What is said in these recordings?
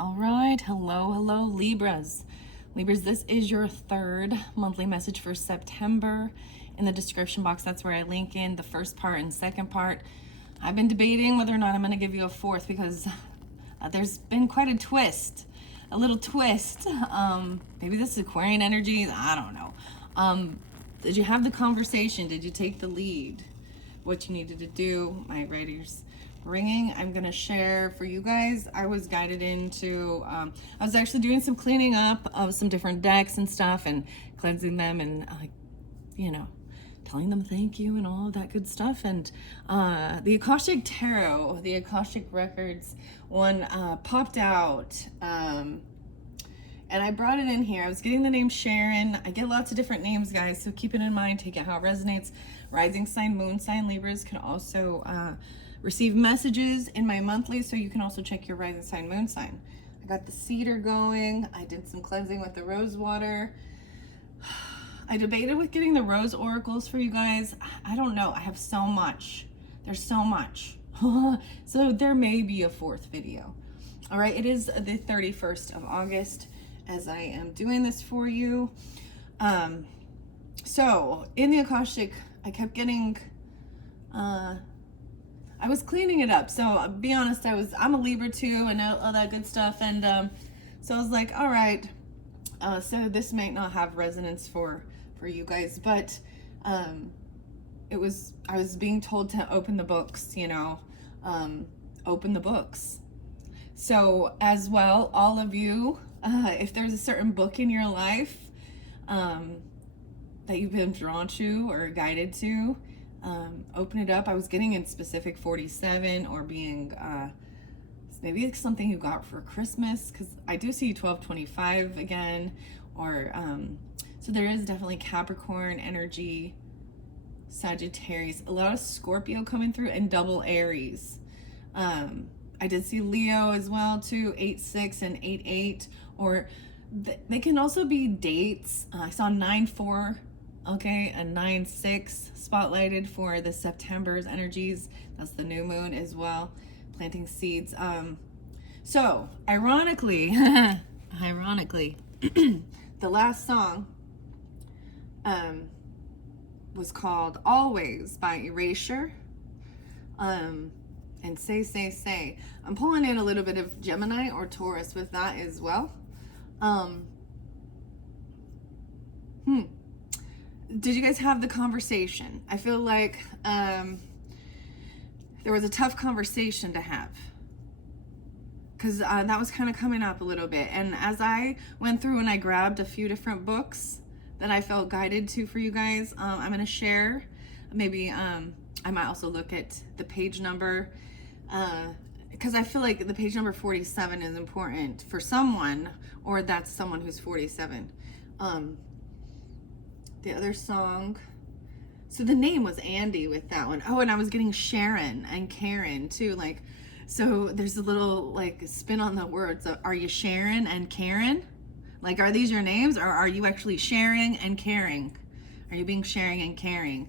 All right, hello, Libras. Libras, this is your third monthly message for September. In the description box, that's where I link in the first part and second part. I've been debating whether or not I'm going to give you a fourth because there's been quite a little twist. Maybe this is Aquarian energies, I don't know. Did you have the conversation? Did you take the lead? What you needed to do? My writers ringing. I'm gonna share for you guys. I was guided into I was actually doing some cleaning up of some different decks and stuff and cleansing them and telling them thank you and all of that good stuff. And the Akashic Tarot, the Akashic Records one popped out, and I brought it in here. I was getting the name Sharon. I get lots of different names, guys, so keep it in mind. Take it how it resonates. Rising sign, moon sign Libras can also receive messages in my monthly, so you can also check your rising sign, moon sign. I got the cedar going. I did some cleansing with the rose water. I debated with getting the rose oracles for you guys. I don't know. I have so much. There's so much. So there may be a fourth video. All right. It is the 31st of August as I am doing this for you. So in the Akashic, I kept getting, I was cleaning it up. So I'll be honest, I'm a Libra too and all that good stuff. And so I was like, all right, so this might not have resonance for you guys, but I was being told to open the books, open the books. So as well, all of you, if there's a certain book in your life that you've been drawn to or guided to, open it up. I was getting in specific 47 or being maybe it's something you got for Christmas, because I do see 1225 again, or so there is definitely Capricorn energy, Sagittarius, a lot of Scorpio coming through, and double Aries. I did see Leo as well too, 8-6 and 8-8, or they can also be dates. I saw 9-4, okay, and 9-6 spotlighted for the September's energies. That's the new moon as well, planting seeds. So ironically, the last song was called Always by Erasure. And say. I'm pulling in a little bit of Gemini or Taurus with that as well. Did you guys have the conversation? I feel like there was a tough conversation to have, because that was kind of coming up a little bit. And as I went through and I grabbed a few different books that I felt guided to for you guys, I'm going to share. Maybe I might also look at the page number, because I feel like the page number 47 is important for someone, or that's someone who's 47. The other song, so the name was Andy with that one. Oh, and I was getting Sharon and Karen too, like, so there's a little like spin on the words. Are you Sharon and Karen? Like, are these your names, or are you actually sharing and caring? Are you being sharing and caring?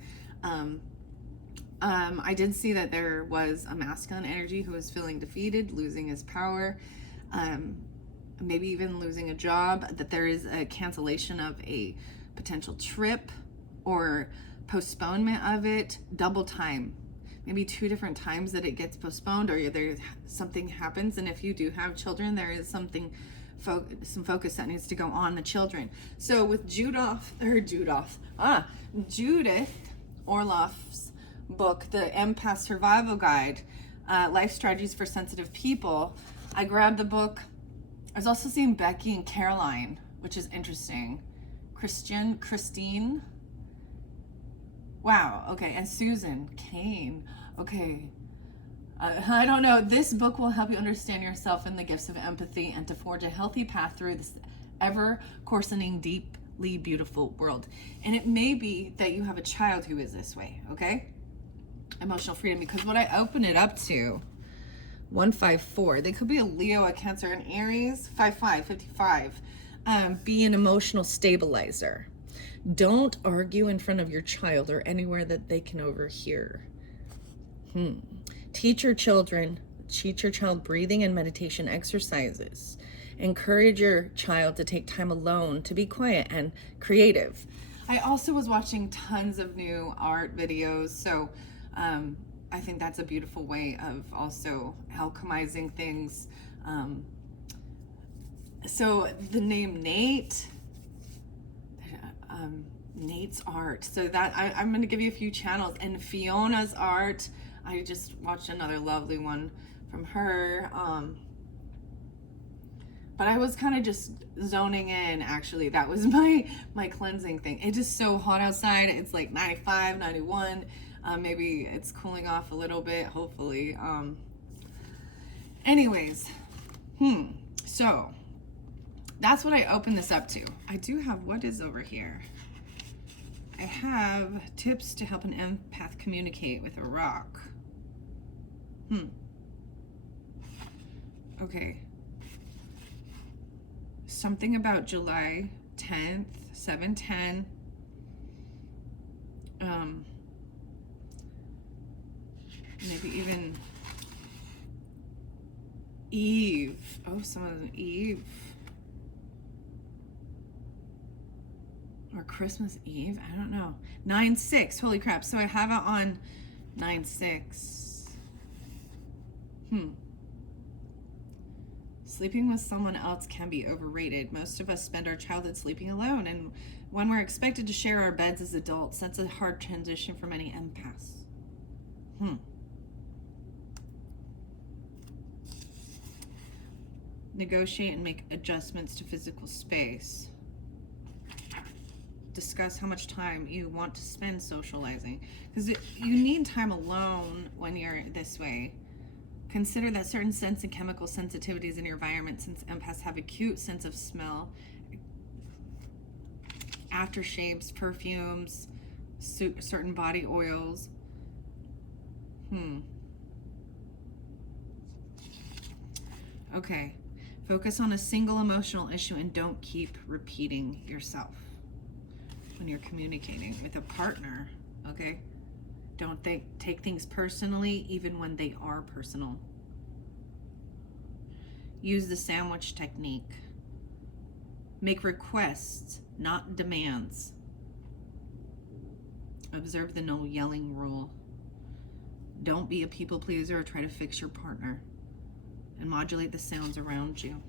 I did see that there was a masculine energy who was feeling defeated, losing his power, maybe even losing a job, that there is a cancellation of a potential trip or postponement of it, double time, maybe 2 different times that it gets postponed, or there something happens. And if you do have children, there is some focus that needs to go on the children. So with Judith Orloff's book, The Empath Survival Guide, Life Strategies for Sensitive People, I grabbed the book. I was also seeing Becky and Caroline, which is interesting. Christine. Wow. Okay. And Susan Kane. Okay. I don't know. This book will help you understand yourself and the gifts of empathy, and to forge a healthy path through this ever coarsening, deeply beautiful world. And it may be that you have a child who is this way. Okay. Emotional freedom, because what I open it up to, 154, they could be a Leo, a Cancer, an Aries. 55. Be an emotional stabilizer. Don't argue in front of your child or anywhere that they can overhear. Teach your children teach your child breathing and meditation exercises. Encourage your child to take time alone to be quiet and creative. I also was watching tons of new art videos, so I think that's a beautiful way of also alchemizing things. So the name Nate, Nate's art. So that I'm going to give you a few channels. And Fiona's art, I just watched another lovely one from her. But I was kind of just zoning in, actually. That was my cleansing thing. It is so hot outside. It's like 95, 91. Maybe it's cooling off a little bit, hopefully. Anyways, so that's what I opened this up to. I do have, what is over here? I have tips to help an empath communicate with a rock. Okay. Something about July 10th, 7/10. Maybe even Eve. Oh, some of them Eve. Or Christmas Eve. I don't know. 9/6. Holy crap. So I have it on 9/6. Sleeping with someone else can be overrated. Most of us spend our childhood sleeping alone, and when we're expected to share our beds as adults, that's a hard transition for many empaths. Negotiate and make adjustments to physical space. Discuss how much time you want to spend socializing, because you need time alone when you're this way. Consider that certain sense and chemical sensitivities in your environment, since empaths have acute sense of smell, aftershaves, perfumes, certain body oils. Okay. Focus on a single emotional issue and don't keep repeating yourself when you're communicating with a partner, okay? Don't take things personally, even when they are personal. Use the sandwich technique. Make requests, not demands. Observe the no yelling rule. Don't be a people pleaser or try to fix your partner. And modulate the sounds around you.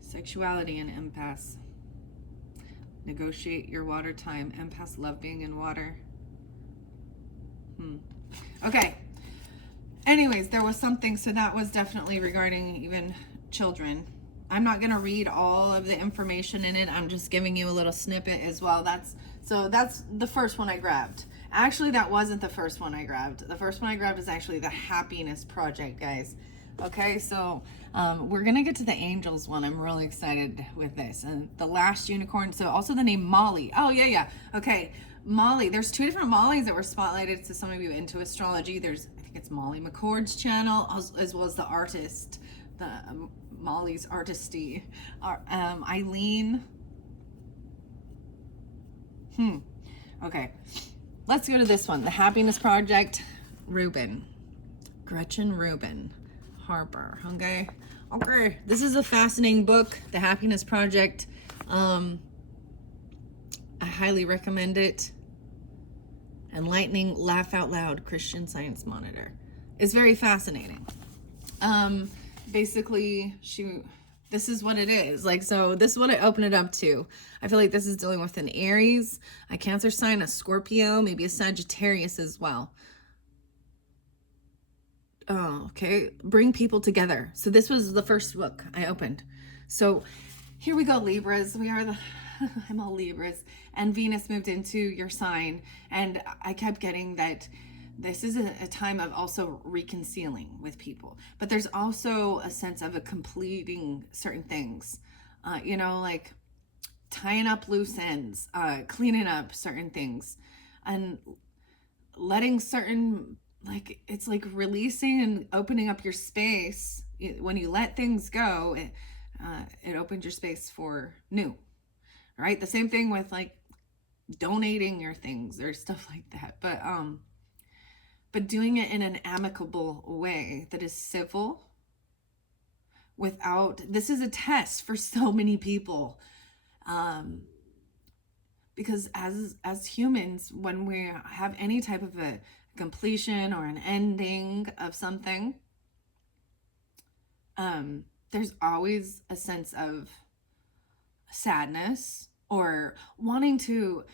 Sexuality and empaths. Negotiate your water time. Empaths love being in water. Okay. Anyways, there was something, so that was definitely regarding even children. I'm not going to read all of the information in it. I'm just giving you a little snippet as well. That's the first one I grabbed. Actually, that wasn't the first one I grabbed. The first one I grabbed is actually the Happiness Project, guys. Okay, so we're going to get to the angels one. I'm really excited with this. And the last unicorn, so also the name Molly. Oh, yeah. Okay, Molly. There's two different Mollys that were spotlighted to some of you into astrology. There's, I think it's Molly McCord's channel, as well as the artist, the Molly's Artisty. Eileen. Okay. Let's go to this one. The Happiness Project. Gretchen Rubin Harper. Okay. This is a fascinating book, The Happiness Project. I highly recommend it. Enlightening, laugh out loud, Christian Science Monitor. It's very fascinating. Basically, this is what it is. Like, so this is what I open it up to. I feel like this is dealing with an Aries, a Cancer sign, a Scorpio, maybe a Sagittarius as well. Oh, okay. Bring people together. So this was the first book I opened. So here we go, Libras. We are I'm all Libras. And Venus moved into your sign. And I kept getting that this is a time of also reconciling with people. But there's also a sense of completing certain things. Like tying up loose ends, cleaning up certain things, and letting certain, like, it's like releasing and opening up your space. When you let things go, it opens your space for new. Right? The same thing with like donating your things or stuff like that. But but doing it in an amicable way that is civil, without, this is a test for so many people. Because as humans, when we have any type of a completion or an ending of something, there's always a sense of sadness or wanting to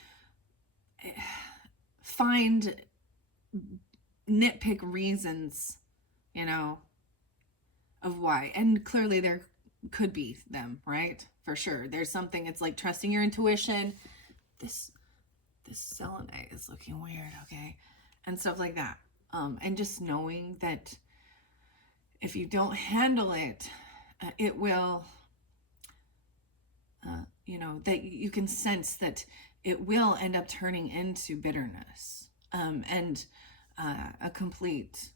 find nitpick reasons, you know, of why. And clearly there could be them, right? For sure. There's something, it's like trusting your intuition. This selenite is looking weird, okay? And stuff like that. And just knowing that if you don't handle it, it will, you know, that you can sense that it will end up turning into bitterness, and a complete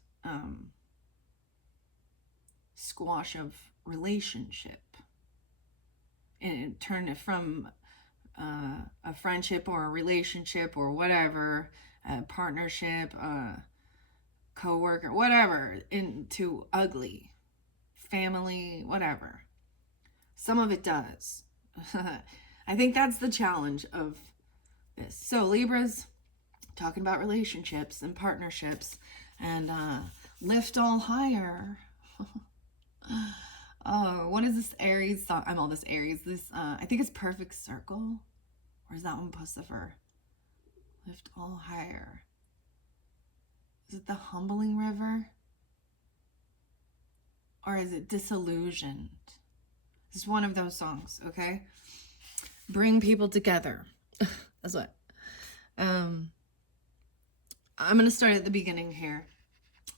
squash of relationship, and turn it from a friendship or a relationship or whatever, a partnership, co-worker, whatever, into ugly, family, whatever. Some of it does. I think that's the challenge of this. So Libras, talking about relationships and partnerships, and lift all higher. Oh, what is this Aries song? I'm all this Aries. This, I think it's Perfect Circle. Or is that one Pussifer? Lift all higher. Is it the Humbling River? Or is it Disillusioned? It's one of those songs, okay? Bring people together. That's what. I'm going to start at the beginning here.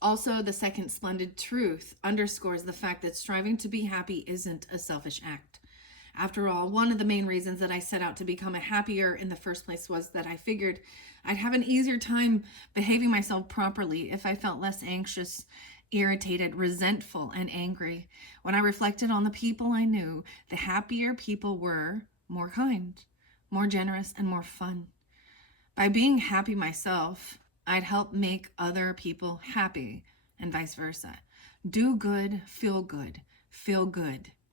Also, the second splendid truth underscores the fact that striving to be happy isn't a selfish act. After all, one of the main reasons that I set out to become a happier in the first place was that I figured I'd have an easier time behaving myself properly if I felt less anxious, irritated, resentful, and angry. When I reflected on the people I knew, the happier people were more kind, more generous, and more fun. By being happy myself, I'd help make other people happy, and vice versa. Do good, feel good,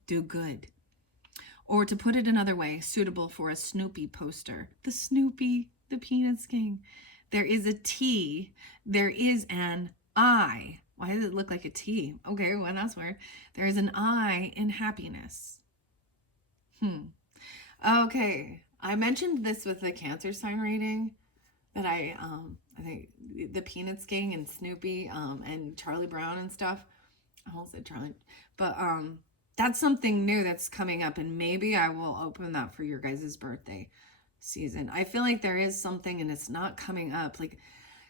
do good. Or to put it another way, suitable for a Snoopy poster. The Snoopy, the Peanuts King. There is a T, there is an I. Why does it look like a T? Okay, well, that's weird. There is an I in happiness. Okay, I mentioned this with the Cancer sign reading, that I think the Peanuts Gang and Snoopy, and Charlie Brown and stuff. I almost said Charlie, but that's something new that's coming up, and maybe I will open that for your guys' birthday season. I feel like there is something, and it's not coming up, like,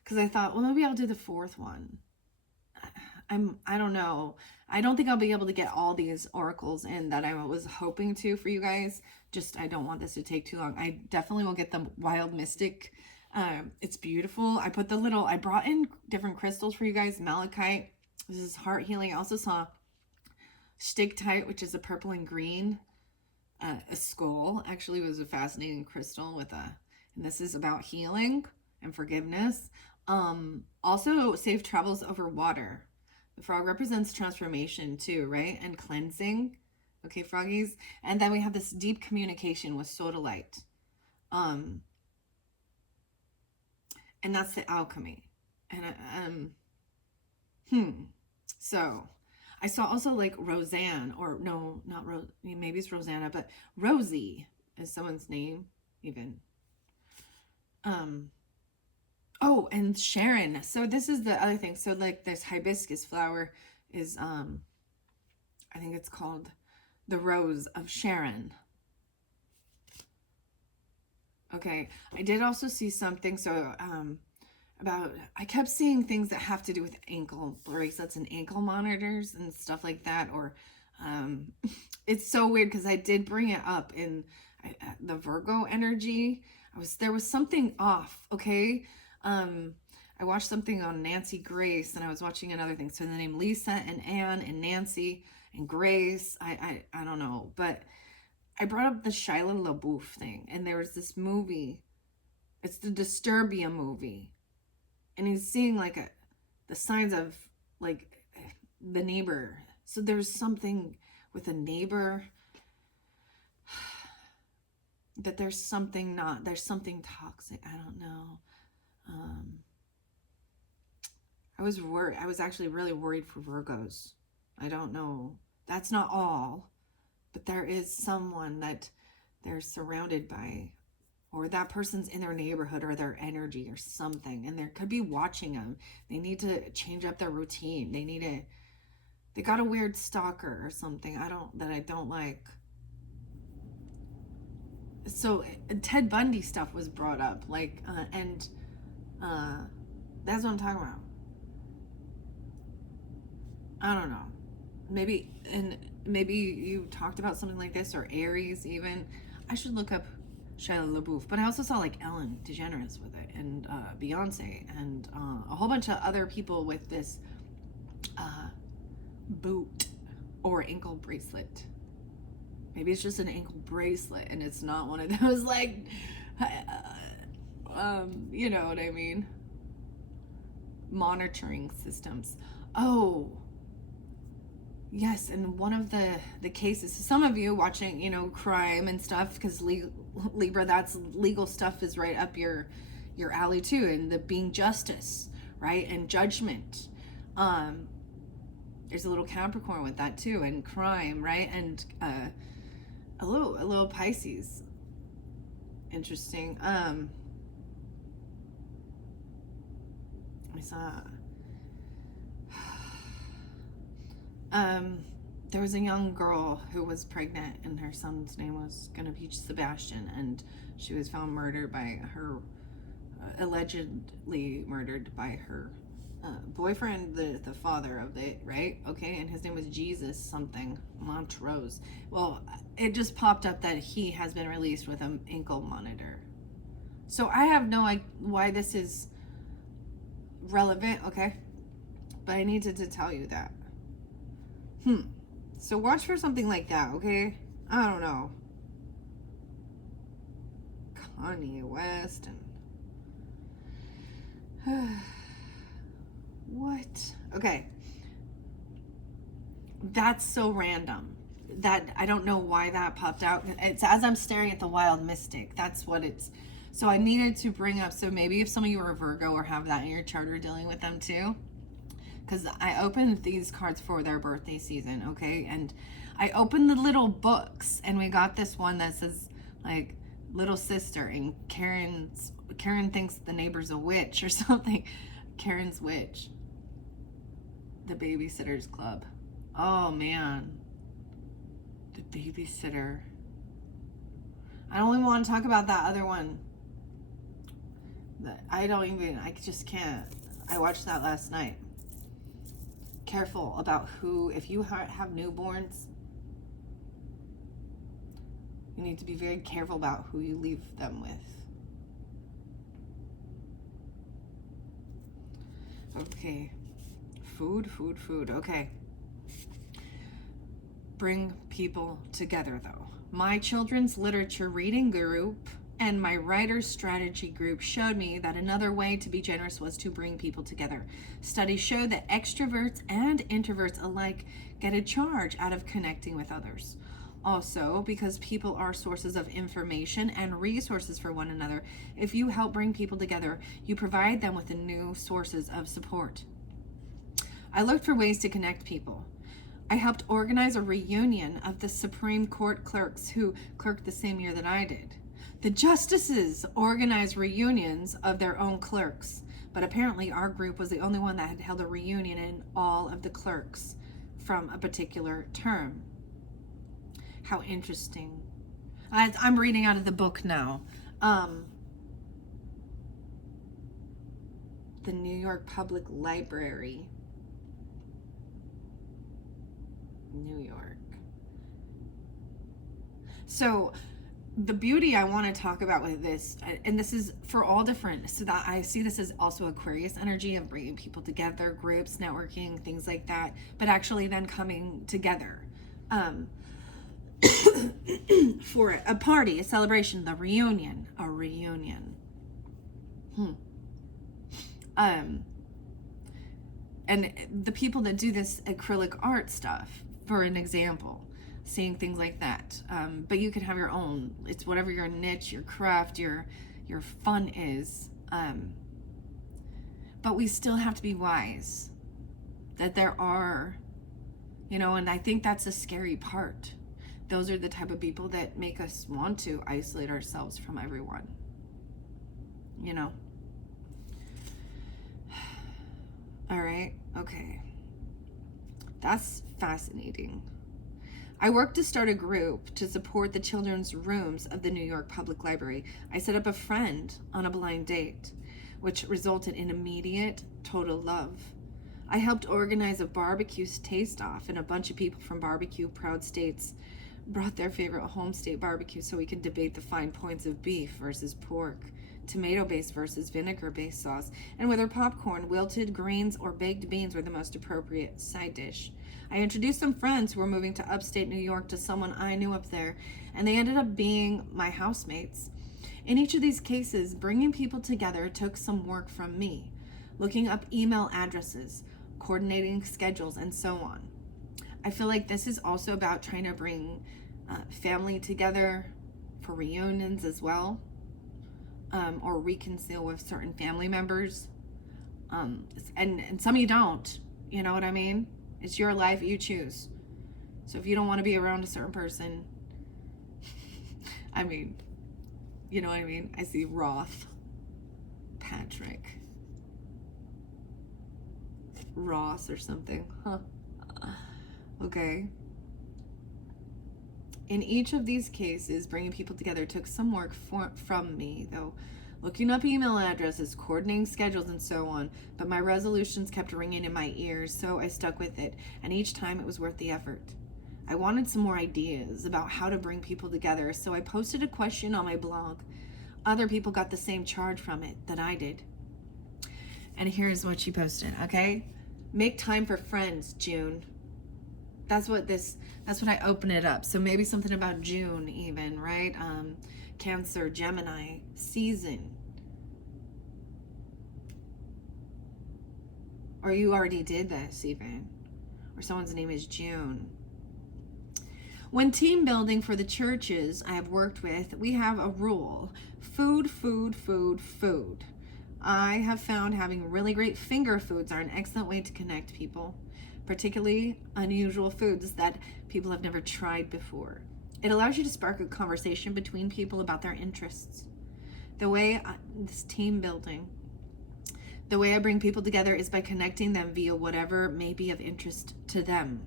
because I thought, well, maybe I'll do the fourth one. I don't know. I don't think I'll be able to get all these oracles in that I was hoping to for you guys. Just, I don't want this to take too long. I definitely will get the Wild Mystic. It's beautiful. I brought in different crystals for you guys. Malachite. This is heart healing. I also saw Stigtite, which is a purple and green. A skull actually was a fascinating crystal with and this is about healing and forgiveness. Also safe travels over water. The frog represents transformation too, right? And cleansing. Okay, froggies. And then we have this deep communication with sodalite. And that's the alchemy. And so I saw also like Roseanne, or no, not Rose, maybe it's Rosanna, but Rosie is someone's name even. Oh, and Sharon. So this is the other thing. So like this hibiscus flower is, I think it's called the Rose of Sharon. Okay. I did also see something. So, I kept seeing things that have to do with ankle bracelets and ankle monitors and stuff like that. Or, it's so weird because I did bring it up in the Virgo energy. There was something off. Okay. I watched something on Nancy Grace, and I was watching another thing. So the name Lisa and Anne and Nancy and Grace, I don't know, but I brought up the Shia LaBeouf thing, and there was this movie. It's the Disturbia movie, and he's seeing like the signs of like the neighbor. So there's something with a neighbor that there's something toxic. I don't know. I was worried. I was actually really worried for Virgos. I don't know. That's not all, but there is someone that they're surrounded by, or that person's in their neighborhood or their energy or something, and there could be watching them. They need to change up their routine. They got a weird stalker or something. I don't like. So Ted Bundy stuff was brought up, like, and that's what I'm talking about. I don't know. Maybe you talked about something like this, or Aries even. I should look up Shia LaBeouf, but I also saw like Ellen DeGeneres with it, and Beyonce, and a whole bunch of other people with this boot or ankle bracelet. Maybe it's just an ankle bracelet, and it's not one of those like, you know what I mean? Monitoring systems. Oh, yes, and one of the cases, some of you watching, you know, crime and stuff, because Libra, that's legal stuff is right up your alley too, and the being justice, right, and judgment. There's a little Capricorn with that too, and crime, right, and a little Pisces. Interesting. I saw. There was a young girl who was pregnant, and her son's name was gonna be Sebastian, and she was found murdered by her, allegedly murdered by her boyfriend, the father of it, right? Okay, and his name was Jesus something, Montrose. Well, it just popped up that he has been released with an ankle monitor. So I have no idea why this is relevant, okay? But I needed to tell you that. So watch for something like that, okay? I don't know. Kanye West and what? Okay. That's so random. That I don't know why that popped out. It's as I'm staring at the wild mystic. That's what it's. So I needed to bring up. So maybe if some of you are a Virgo or have that in your chart or dealing with them too. Because I opened these cards for their birthday season, okay? And I opened the little books, and we got this one that says, like, little sister, and Karen thinks the neighbor's a witch or something. Karen's witch. The Babysitter's Club. Oh, man. The Babysitter. I don't even want to talk about that other one. I just can't. I watched that last night. Careful about who, if you have newborns, you need to be very careful about who you leave them with. Okay. Food. Okay. Bring people together, though. My children's literature reading group and my writer's strategy group showed me that another way to be generous was to bring people together. Studies show that extroverts and introverts alike get a charge out of connecting with others. Also, because people are sources of information and resources for one another, if you help bring people together, you provide them with the new sources of support. I looked for ways to connect people. I helped organize a reunion of the Supreme Court clerks who clerked the same year that I did. The justices organized reunions of their own clerks, but apparently our group was the only one that had held a reunion in all of the clerks from a particular term. How interesting. I'm reading out of the book now. The New York Public Library. New York. So the beauty I want to talk about with this, and this is for all different, so that I see this as also Aquarius energy of bringing people together, groups, networking, things like that, but actually then coming together for a party, a celebration, a reunion. and the people that do this acrylic art stuff, for an example, seeing things like that. But you can have your own. It's whatever your niche, your craft, your fun is. But we still have to be wise that there are, and I think that's a scary part. Those are the type of people that make us want to isolate ourselves from everyone. All right, okay. That's fascinating. I worked to start a group to support the children's rooms of the New York Public Library. I set up a friend on a blind date, which resulted in immediate, total love. I helped organize a barbecue taste-off, and a bunch of people from barbecue proud states brought their favorite home state barbecue so we could debate the fine points of beef versus pork, tomato-based versus vinegar-based sauce, and whether popcorn, wilted greens, or baked beans were the most appropriate side dish. I introduced some friends who were moving to upstate New York to someone I knew up there, and they ended up being my housemates. In each of these cases, bringing people together took some work from me, looking up email addresses, coordinating schedules, and so on. I feel like this is also about trying to bring family together for reunions as well, or reconcile with certain family members. And some of you don't, you know what I mean? It's your life, you choose. So if you don't want to be around a certain person, I mean, you know what I mean? I see Roth, Patrick, Ross or something, huh? Okay. In each of these cases, bringing people together took some work from me, though, looking up email addresses, coordinating schedules, and so on. But my resolutions kept ringing in my ears, so I stuck with it, and each time it was worth the effort. I wanted some more ideas about how to bring people together, so I posted a question on my blog. Other people got the same charge from it that I did. And here's what she posted, okay? Make time for friends, June. That's what I open it up. So maybe something about June even, right? Cancer, Gemini, season. Or you already did this even. Or someone's name is June. When team building for the churches I have worked with, we have a rule. Food, food, food, food. I have found having really great finger foods are an excellent way to connect people, particularly unusual foods that people have never tried before. It allows you to spark a conversation between people about their interests. This team building, the way I bring people together is by connecting them via whatever may be of interest to them.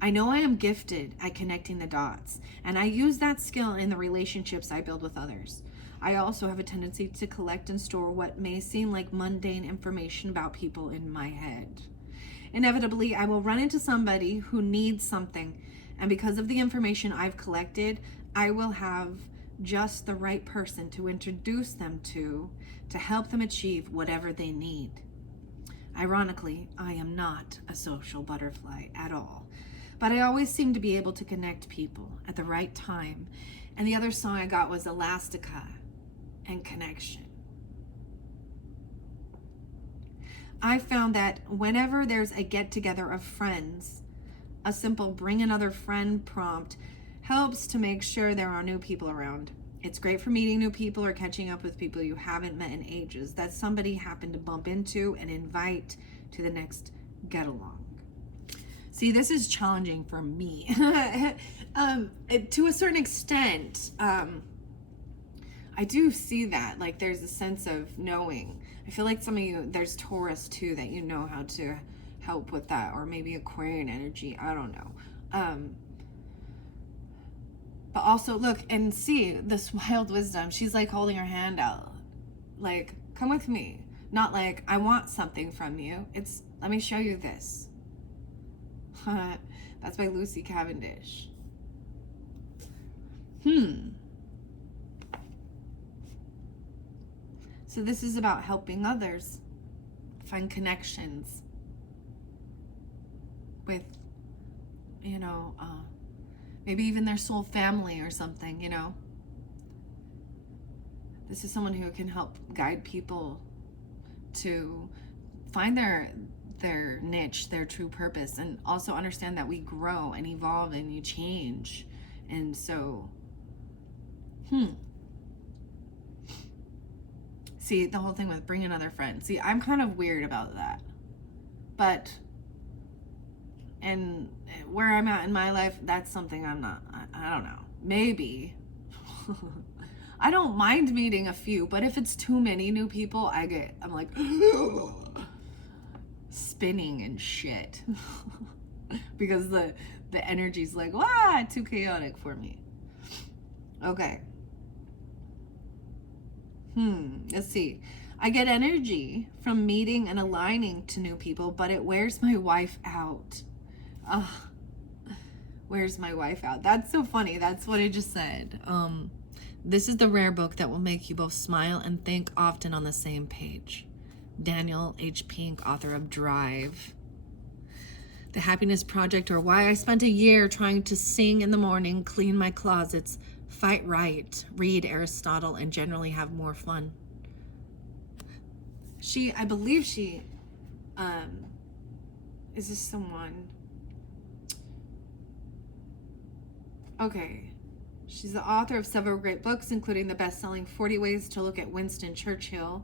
I know I am gifted at connecting the dots, and I use that skill in the relationships I build with others. I also have a tendency to collect and store what may seem like mundane information about people in my head. Inevitably, I will run into somebody who needs something, and because of the information I've collected, I will have just the right person to introduce them to help them achieve whatever they need. Ironically, I am not a social butterfly at all, but I always seem to be able to connect people at the right time. And the other song I got was Elastica and Connection. I found that whenever there's a get-together of friends, a simple bring another friend prompt helps to make sure there are new people around. It's great for meeting new people or catching up with people you haven't met in ages that somebody happened to bump into and invite to the next get-along. See, this is challenging for me. To a certain extent, I do see that. Like, there's a sense of knowing. I feel like some of you, there's Taurus too, that you know how to help with that, or maybe Aquarian energy, I don't know. But also look and see this wild wisdom. She's like holding her hand out, like, come with me. Not like, I want something from you. It's, let me show you this. That's by Lucy Cavendish. So this is about helping others find connections with, maybe even their soul family or something, This is someone who can help guide people to find their niche, their true purpose, and also understand that we grow and evolve and you change. And so, see, the whole thing with bring another friend. See, I'm kind of weird about that. But, and where I'm at in my life, that's something I'm not, I don't know. Maybe. I don't mind meeting a few, but if it's too many new people, I'm like, spinning and shit. Because the energy's like, too chaotic for me. Okay. Let's see. I get energy from meeting and aligning to new people, but it wears my wife out. Wears my wife out. That's so funny. That's what I just said. This is the rare book that will make you both smile and think often on the same page. Daniel H. Pink, author of Drive. The Happiness Project, or Why I Spent a Year Trying to Sing in the Morning, Clean My Closets, Fight Right, Read Aristotle, and Generally Have More Fun. I believe she, is this someone? Okay. She's the author of several great books, including the best-selling 40 Ways to Look at Winston Churchill.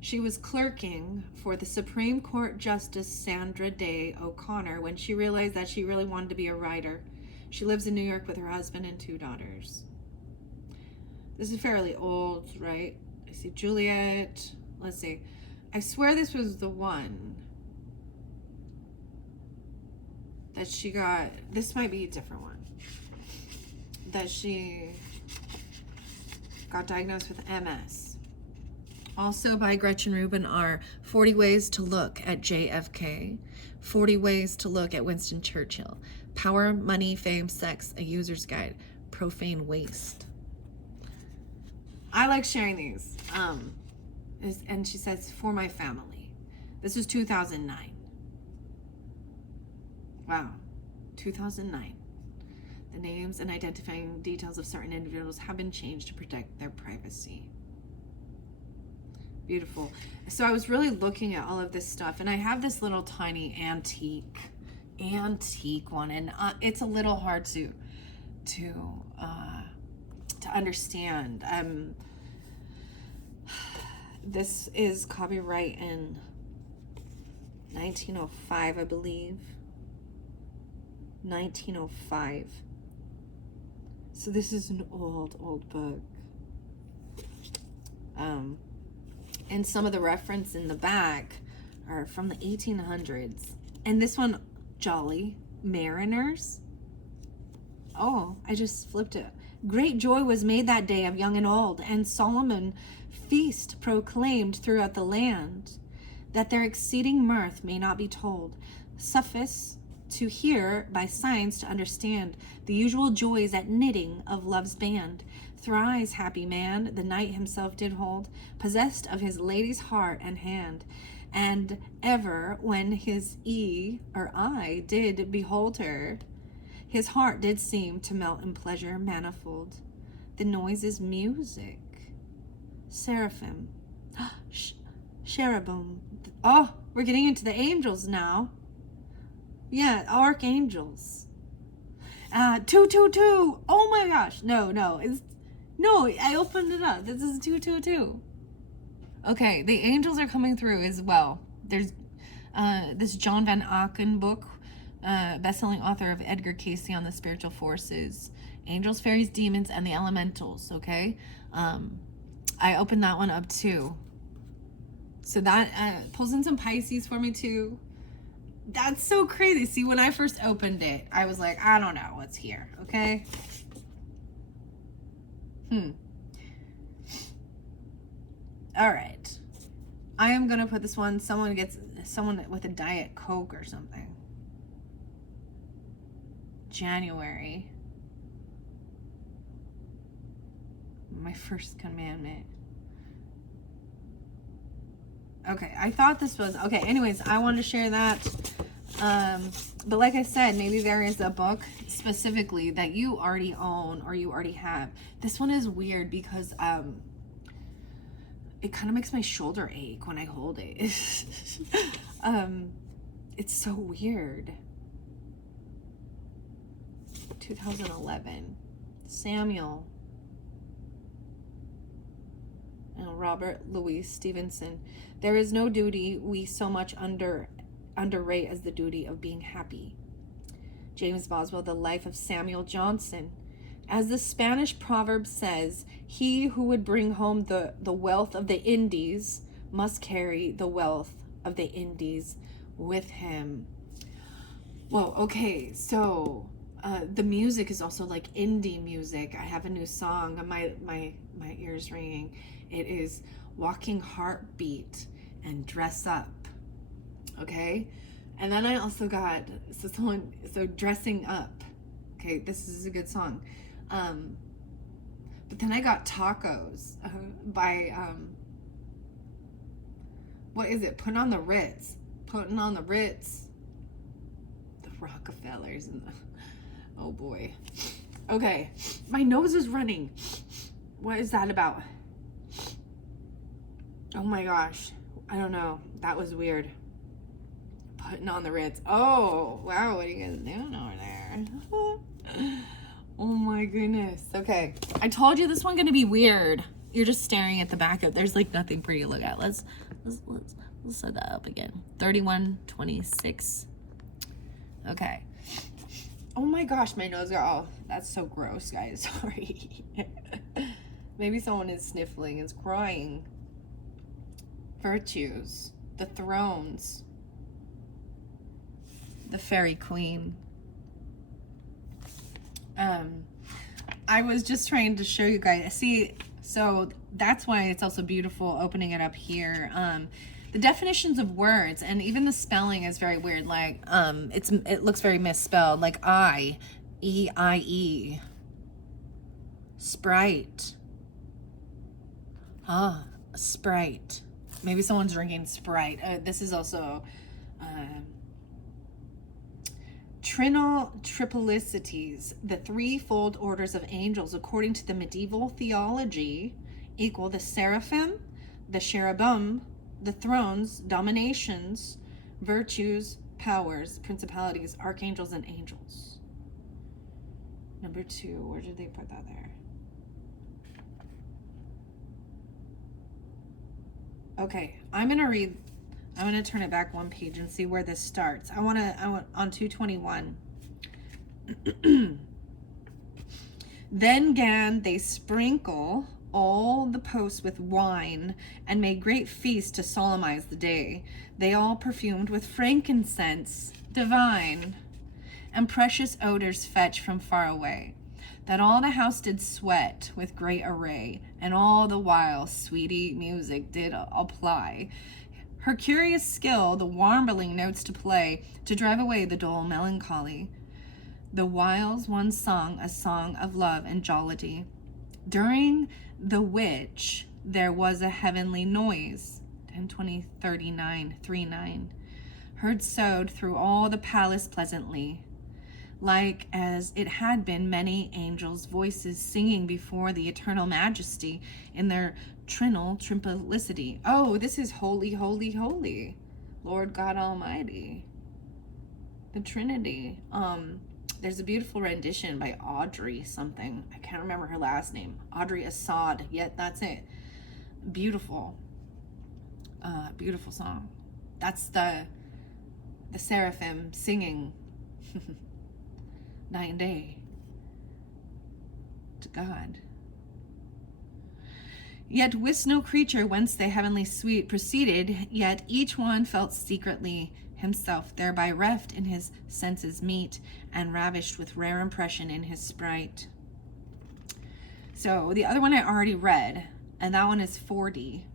She was clerking for the Supreme Court Justice Sandra Day O'Connor when she realized that she really wanted to be a writer. She lives in New York with her husband and 2 daughters. This is fairly old, right? I see Juliet. Let's see. I swear this was the one that she got. This might be a different one. That she got diagnosed with MS. Also by Gretchen Rubin are 40 Ways to Look at JFK, 40 Ways to Look at Winston Churchill, Power, Money, Fame, Sex, A User's Guide, Profane Waste. I like sharing these. And she says, for my family. This was 2009. Wow, 2009. The names and identifying details of certain individuals have been changed to protect their privacy. Beautiful. So I was really looking at all of this stuff, and I have this little tiny antique one, and it's a little hard to understand. This is copyright in 1905, I believe. 1905. So this is an old book. And some of the reference in the back are from the 1800s. And this one, Jolly Mariners. Oh, I just flipped it. Great joy was made that day of young and old, and Solomon feast proclaimed throughout the land, that their exceeding mirth may not be told. Suffice to hear by signs to understand the usual joys at knitting of love's band. Thrice happy man the knight himself did hold, possessed of his lady's heart and hand. And ever when his eye did behold her, his heart did seem to melt in pleasure manifold. The noise is music. Seraphim. Cherubim. Oh, we're getting into the angels now. Yeah, archangels. 222. Oh my gosh. No, I opened it up. This is 222. Okay, the angels are coming through as well. There's this John Van Aken book, best-selling author of Edgar Cayce on the spiritual forces, angels, fairies, demons, and the elementals. Okay, I opened that one up too. So that pulls in some Pisces for me too. That's so crazy. See, when I first opened it, I was like, I don't know what's here. Okay. All right. I am going to put this one, someone with a Diet Coke or something. January. My first commandment. Okay, I thought this was... Okay, anyways, I wanted to share that. But like I said, maybe there is a book specifically that you already own or you already have. This one is weird because it kind of makes my shoulder ache when I hold it. It's so weird. 2011. Samuel and Robert Louis Stevenson. There is no duty we so much underrate as the duty of being happy. James Boswell, The Life of Samuel Johnson. As the Spanish proverb says, he who would bring home the wealth of the Indies must carry the wealth of the Indies with him. Whoa, okay, so the music is also like indie music. I have a new song, my ears ringing. It is Walking Heartbeat and Dress Up. Okay, and then I also got Dressing Up. Okay, this is a good song. But then I got Tacos by what is it? Putting on the Ritz, the Rockefellers, and the, oh boy. Okay, my nose is running. What is that about? Oh my gosh, I don't know. That was weird. Putting on the Ritz. Oh wow, what are you guys doing over there? Oh my goodness. Okay, I told you this one's gonna be weird. You're just staring at the back of. There's like nothing pretty to look at. Let's set that up again. 3126. Okay. Oh my gosh, my nose got all. That's so gross, guys. Sorry. Maybe someone is sniffling. Is crying. Virtues, the thrones, the fairy queen. I was just trying to show you guys. See, so that's why it's also beautiful opening it up here. The definitions of words and even the spelling is very weird. Like it looks very misspelled. Like E-I-E. Sprite. Sprite. Maybe someone's drinking Sprite. This is also Trinal Triplicities, the threefold orders of angels, according to the medieval theology, equal the seraphim, the cherubim, the thrones, dominations, virtues, powers, principalities, archangels, and angels. Number 2, where did they put that there? Okay, I'm gonna turn it back one page and see where this starts. I want on 221. Then gan they sprinkle all the posts with wine, and made great feast to solemnize the day. They all perfumed with frankincense divine, and precious odors fetch from far away. That all the house did sweat with great array, and all the while sweetie music did apply. Her curious skill the warbling notes to play, to drive away the dull melancholy. The whiles one sung a song of love and jollity, during the which there was a heavenly noise. 10:20:39:39. Heard sowed through all the palace pleasantly, like as it had been many angels' voices singing before the eternal majesty in their trinal triplicity. Oh, this is holy, holy, holy, Lord God Almighty, the Trinity. There's a beautiful rendition by Audrey something. I can't remember her last name. Audrey Assad. Yet that's it. Beautiful. Beautiful song. That's the seraphim singing night and day to God. Yet wist no creature whence the heavenly sweet proceeded, yet each one felt secretly himself thereby reft in his senses meet, and ravished with rare impression in his sprite. So the other one I already read, and that one is 40.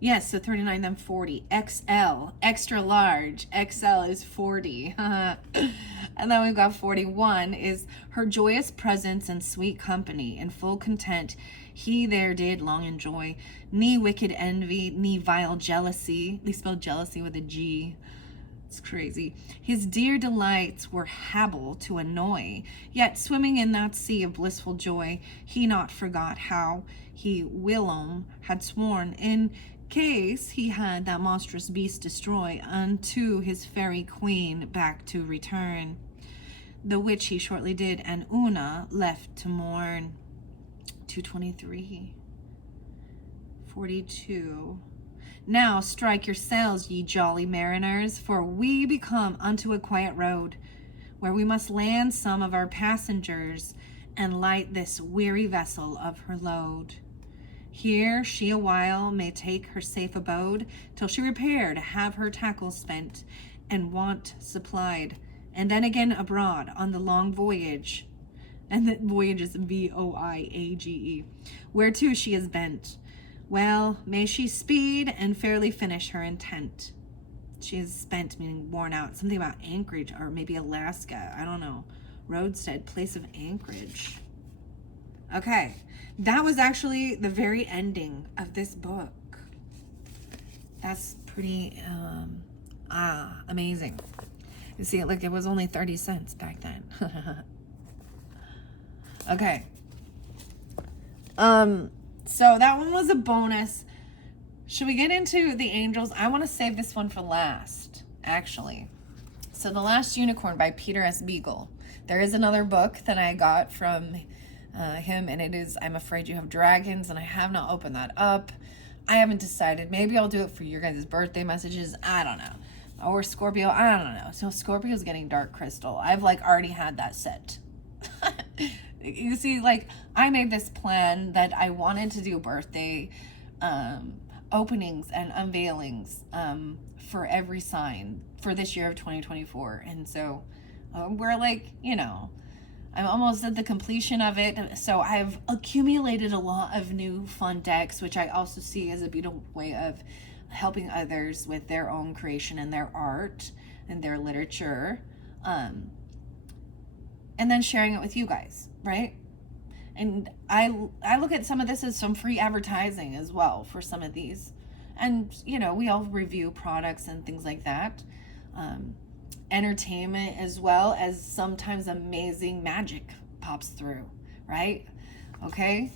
Yes, so 39, then 40. XL, extra large. XL is 40. And then we've got 41 is her joyous presence and sweet company, in full content he there did long enjoy. Ni wicked envy, ni vile jealousy. They spelled jealousy with a G. It's crazy. His dear delights were hable to annoy, yet swimming in that sea of blissful joy, he not forgot how he whilom had sworn in case he had that monstrous beast destroy, unto his fairy queen back to return, the which he shortly did, and Una left to mourn. 223. 42. Now strike your sails, ye jolly mariners, for we be come unto a quiet road, where we must land some of our passengers, and light this weary vessel of her load. Here she a while may take her safe abode, till she repair to have her tackle spent, and want supplied, and then again abroad on the long voyage, and the voyage is voyage, whereto she is bent. Well, may she speed and fairly finish her intent. She is spent, meaning worn out. Something about Anchorage, or maybe Alaska. I don't know. Roadstead, place of anchorage. Okay, that was actually the very ending of this book. That's pretty amazing. You see, like, it was only 30 cents back then. Okay. So that one was a bonus. Should we get into the angels? I want to save this one for last, actually. So The Last Unicorn by Peter S. Beagle. There is another book that I got from him, and it is I'm Afraid You Have Dragons, and I have not opened that up. I haven't decided. Maybe I'll do it for your guys' birthday messages. I don't know. Or Scorpio. I don't know. So Scorpio's getting Dark Crystal. I've like already had that set. You see, like, I made this plan that I wanted to do birthday openings and unveilings for every sign for this year of 2024. And so we're like, you know, I'm almost at the completion of it. So I've accumulated a lot of new fun decks, which I also see as a beautiful way of helping others with their own creation and their art and their literature. And then sharing it with you guys, right? And I look at some of this as some free advertising as well for some of these. And, you know, we all review products and things like that. Entertainment, as well as sometimes amazing magic pops through, right? Okay?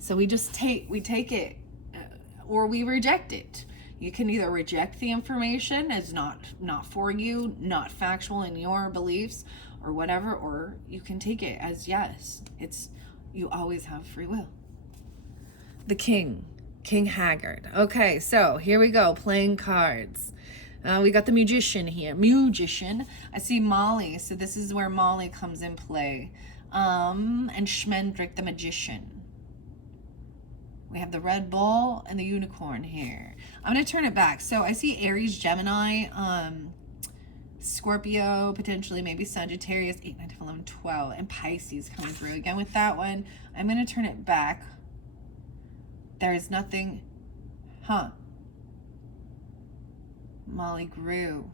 So we take it or we reject it. You can either reject the information as not for you, not factual in your beliefs, or whatever, or you can take it as yes. You always have free will. The King Haggard. Okay, so here we go, playing cards. We got the Magician here. I see Molly, so this is where Molly comes in play. And Schmendrick the Magician. We have the Red Bull and the Unicorn here. I'm going to turn it back. So I see Aries, Gemini, Scorpio, potentially maybe Sagittarius, 8, 9, 10, 11, 12, and Pisces coming through. Again, with that one, I'm going to turn it back. There is nothing. Molly grew.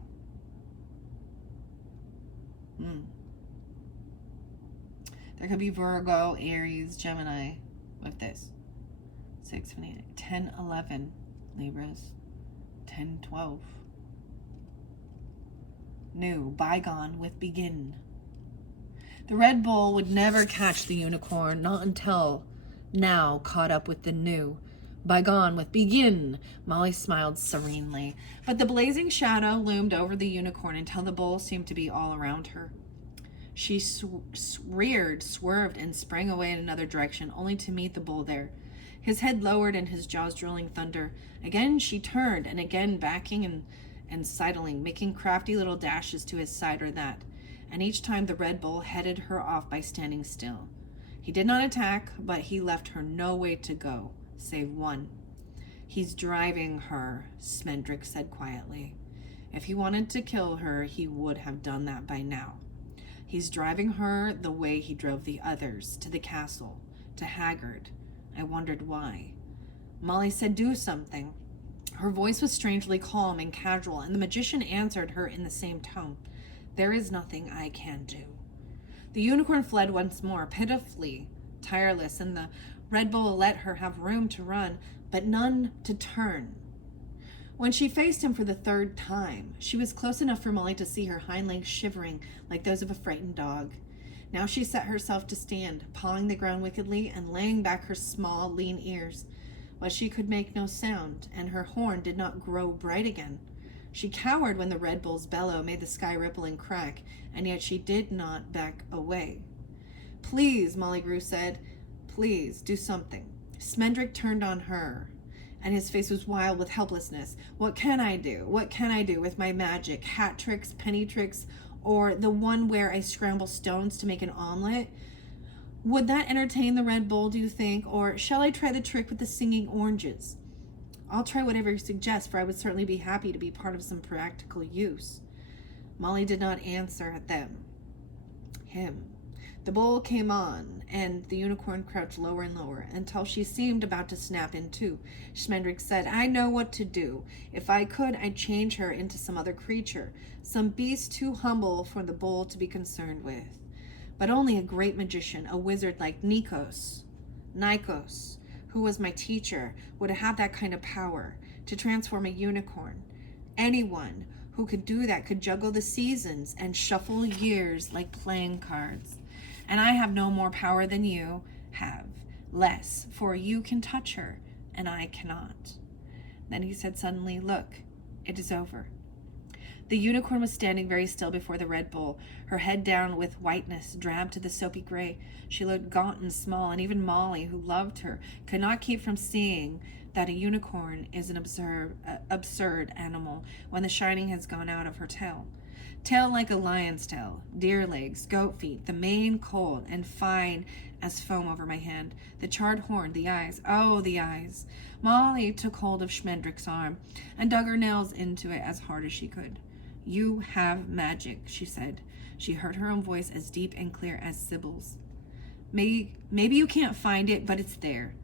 There could be Virgo, Aries, Gemini with this. 6, 7, 8, 10, 11 Libras. 10, 12. New, bygone with begin. The Red Bull would never catch the Unicorn, not until now caught up with the new. Bygone with begin. Molly smiled serenely, but the blazing shadow loomed over the Unicorn until the bull seemed to be all around her. She reared, swerved, and sprang away in another direction, only to meet the bull there, his head lowered and his jaws drilling thunder. Again she turned, and again backing and sidling, making crafty little dashes to his side or that, and each time the Red Bull headed her off by standing still. He did not attack, but he left her no way to go, save one. He's driving her, Smendrick said quietly. If he wanted to kill her, he would have done that by now. He's driving her the way he drove the others, to the castle, to Haggard. I wondered why. Molly said, do something. Her voice was strangely calm and casual, and the Magician answered her in the same tone. There is nothing I can do. The Unicorn fled once more, pitifully tireless, and the Red Bull let her have room to run, but none to turn. When she faced him for the third time, she was close enough for Molly to see her hind legs shivering like those of a frightened dog. Now she set herself to stand, pawing the ground wickedly and laying back her small, lean ears. but she could make no sound, and her horn did not grow bright again. She cowered when the Red Bull's bellow made the sky ripple and crack, and yet she did not back away. Please, Molly Grew said, please do something. Smendrick turned on her, and his face was wild with helplessness. What can I do? What can I do with my magic? Hat tricks, penny tricks, or the one where I scramble stones to make an omelet? Would that entertain the Red Bull, do you think? Or shall I try the trick with the singing oranges? I'll try whatever you suggest, for I would certainly be happy to be part of some practical use. Molly did not answer him. The bowl came on, and the unicorn crouched lower and lower, until she seemed about to snap in two. Schmendrick said, I know what to do. If I could, I'd change her into some other creature, some beast too humble for the bowl to be concerned with. But only a great magician, a wizard like Nikos, who was my teacher, would have that kind of power to transform a unicorn. Anyone who could do that could juggle the seasons and shuffle years like playing cards. And I have no more power than you have, less, for you can touch her, and I cannot. Then he said suddenly, look, it is over. The unicorn was standing very still before the Red Bull, her head down with whiteness, drab to the soapy gray. She looked gaunt and small, and even Molly, who loved her, could not keep from seeing that a unicorn is an absurd animal when the shining has gone out of her tail. Tail like a lion's tail, deer legs, goat feet, the mane cold and fine as foam over my hand, the charred horn, the eyes, oh, the eyes. Molly took hold of Schmendrick's arm and dug her nails into it as hard as she could. You have magic, she said. She heard her own voice as deep and clear as Sybil's. Maybe you can't find it, but it's there.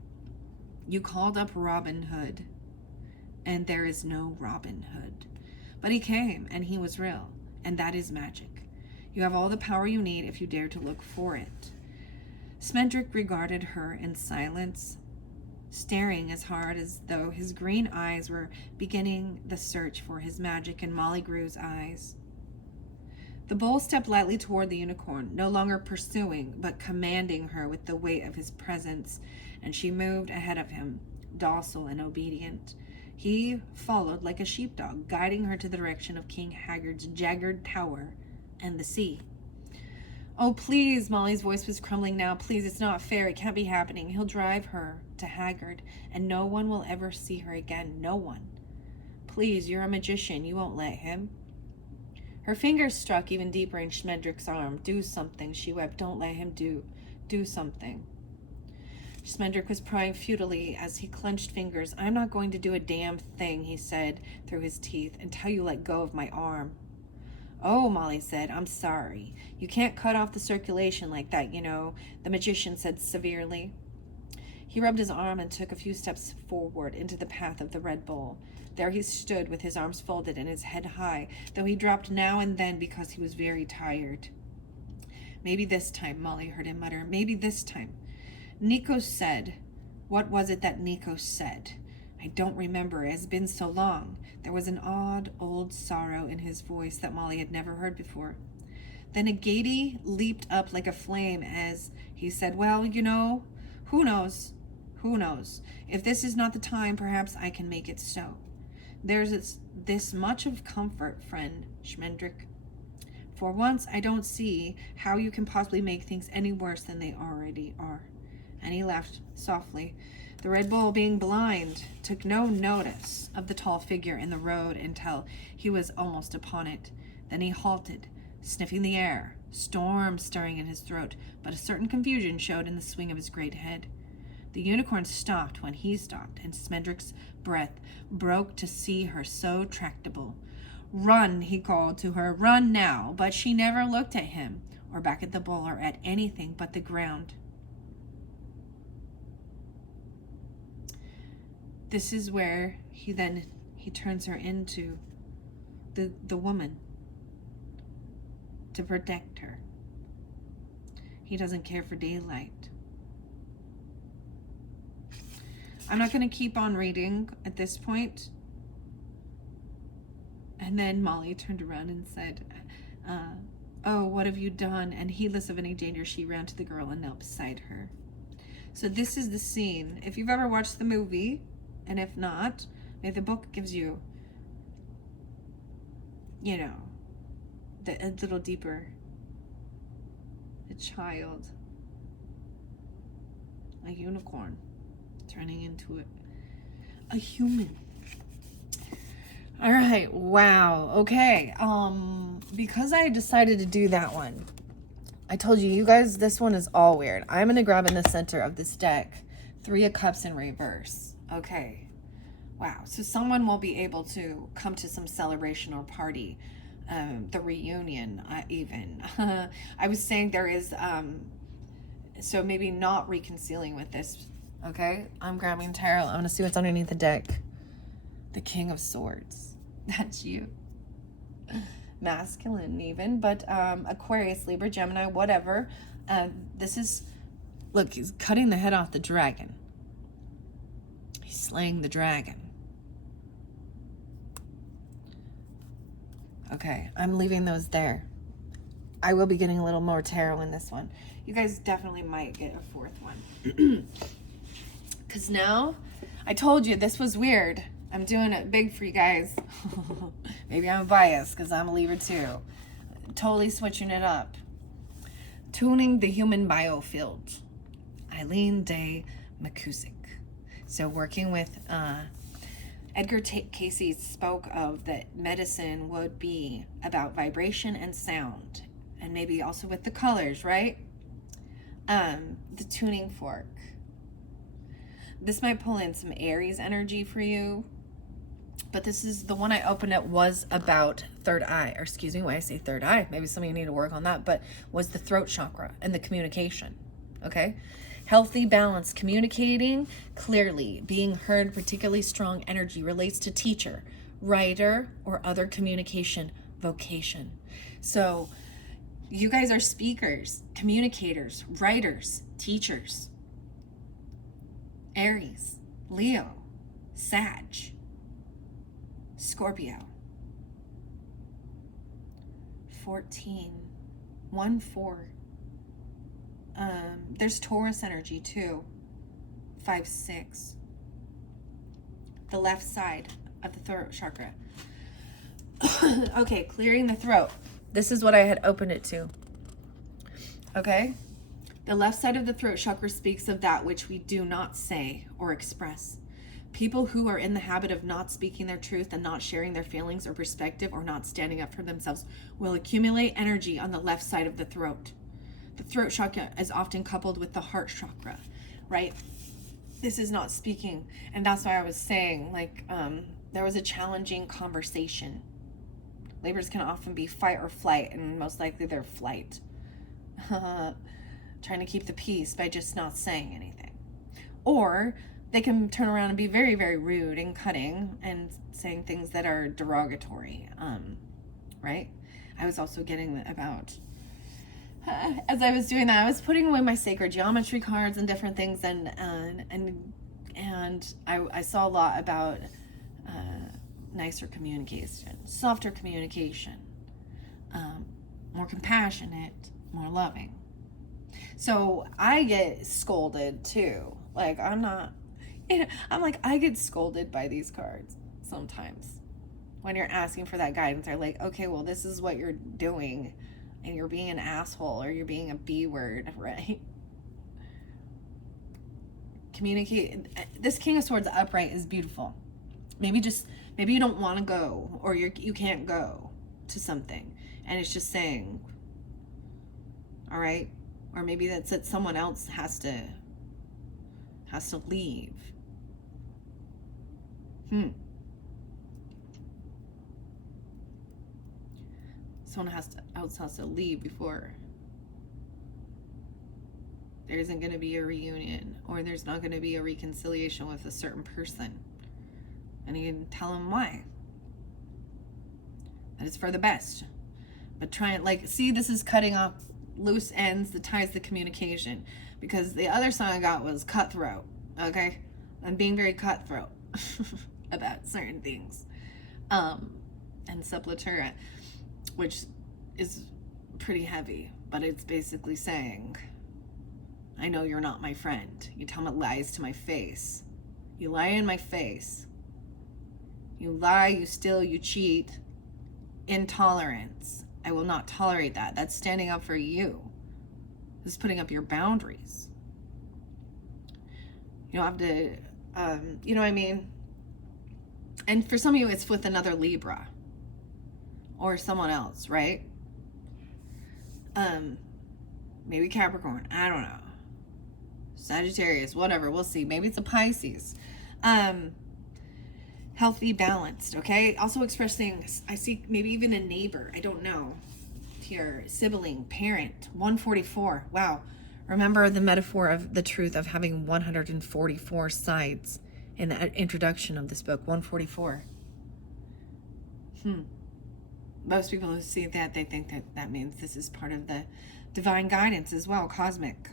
You called up Robin Hood, and there is no Robin Hood. But he came, and he was real. And that is magic. You have all the power you need if you dare to look for it. Smendrick regarded her in silence, staring as hard as though his green eyes were beginning the search for his magic in Molly Grew's eyes. The bull stepped lightly toward the unicorn, no longer pursuing, but commanding her with the weight of his presence, and she moved ahead of him, docile and obedient. He followed like a sheepdog, guiding her to the direction of King Haggard's jagged tower and the sea. Oh, please, Molly's voice was crumbling now. Please, it's not fair. It can't be happening. He'll drive her to Haggard, and no one will ever see her again. No one. Please, you're a magician. You won't let him. Her fingers struck even deeper in Schmendrick's arm. Do something, she wept. Don't let him do something. Smendrick was prying futilely as he clenched fingers. I'm not going to do a damn thing, he said through his teeth, until you let go of my arm. Oh, Molly said, I'm sorry. You can't cut off the circulation like that, you know, the magician said severely. He rubbed his arm and took a few steps forward into the path of the Red Bull. There he stood with his arms folded and his head high, though he dropped now and then because he was very tired. Maybe this time, Molly heard him mutter. Maybe this time. Nikos said. What was it that Nikos said? I don't remember. It has been so long. There was an odd old sorrow in his voice that Molly had never heard before. Then a gaiety leaped up like a flame as he said, well, you know, who knows? Who knows? If this is not the time, perhaps I can make it so. There's this much of comfort, friend Schmendrick. For once, I don't see how you can possibly make things any worse than they already are. And he laughed softly. The Red Bull, being blind, took no notice of the tall figure in the road until he was almost upon it. Then he halted, sniffing the air, storm stirring in his throat, but a certain confusion showed in the swing of his great head. The unicorn stopped when he stopped, and Smendrick's breath broke to see her so tractable. Run, he called to her, run now, but she never looked at him, or back at the bull, or at anything but the ground. This is where he turns her into the woman to protect her. He doesn't care for daylight. I'm not going to keep on reading at this point. And then Molly turned around and said, oh, what have you done? And heedless of any danger, she ran to the girl and knelt beside her. So this is the scene. If you've ever watched the movie, and if not, maybe the book gives you, you know, a little deeper. A child, a unicorn, turning into a human. All right, wow, okay. Because I decided to do that one, I told you guys, this one is all weird. I'm gonna grab in the center of this deck, 3 of Cups in reverse. Okay, wow. So someone will be able to come to some celebration or party, the reunion, even. I was saying there is, so maybe not reconciling with this. Okay, I'm grabbing tarot. I'm gonna see what's underneath the deck. The King of Swords. That's you. Masculine even, but Aquarius, Libra, Gemini, whatever. This is, look, he's cutting the head off the dragon. He's slaying the dragon. Okay, I'm leaving those there. I will be getting a little more tarot in this one. You guys definitely might get a 4th one. Because now, I told you this was weird. I'm doing it big for you guys. Maybe I'm biased because I'm a Libra too. Totally switching it up. Tuning the human biofield. Eileen Day McCusick. So working with Edgar Casey spoke of that medicine would be about vibration and sound. And maybe also with the colors, right? The tuning fork. This might pull in some Aries energy for you. But this is the one I opened it was about third eye, or excuse me, why I say third eye. Maybe some of you need to work on that, but was the throat chakra and the communication. Okay? Healthy balance, communicating clearly, being heard, particularly strong energy relates to teacher, writer, or other communication vocation. So you guys are speakers, communicators, writers, teachers. Aries, Leo, Sag, Scorpio. 14, 1, 4. There's Taurus energy too. 5, 6. The left side of the throat chakra. Okay, clearing the throat. This is what I had opened it to. Okay? The left side of the throat chakra speaks of that which we do not say or express. People who are in the habit of not speaking their truth and not sharing their feelings or perspective or not standing up for themselves will accumulate energy on the left side of the throat. The throat chakra is often coupled with the heart chakra, right? This is not speaking. And that's why I was saying, like, there was a challenging conversation. Libras can often be fight or flight, and most likely they're flight. Trying to keep the peace by just not saying anything. Or they can turn around and be very, very rude and cutting and saying things that are derogatory, right? I was also getting about, as I was doing that, I was putting away my sacred geometry cards and different things, and I saw a lot about nicer communication, softer communication, more compassionate, more loving. So I get scolded too. Like, I'm like, I get scolded by these cards sometimes. When you're asking for that guidance, they're like, okay, well, this is what you're doing, and you're being an asshole, or you're being a B word, right? Communicate. This King of Swords upright is beautiful. Maybe you don't want to go, or you can't go to something, and it's just saying, all right? Or maybe that's that someone else has to leave. Someone else has to leave before there isn't going to be a reunion, or there's not going to be a reconciliation with a certain person. And you can tell them why. That it's for the best. But try and, like, see, this is cutting off loose ends that ties the communication. Because the other song I got was cutthroat, okay? I'm being very cutthroat about certain things. And Sepultura, which is pretty heavy, but it's basically saying, I know you're not my friend. You tell me lies to my face. You lie in my face. You lie, you steal, you cheat. Intolerance. I will not tolerate that. That's standing up for you. This is putting up your boundaries. You don't have to, you know what I mean? And for some of you, it's with another Libra or someone else, right? Maybe Capricorn. I don't know. Sagittarius, whatever. We'll see. Maybe it's a Pisces. Healthy, balanced, okay? Also expressing, I see maybe even a neighbor. I don't know. Here, sibling, parent, 144. Wow. Remember the metaphor of the truth of having 144 sides in the introduction of this book, 144. Most people who see that, they think that that means this is part of the divine guidance as well, cosmic.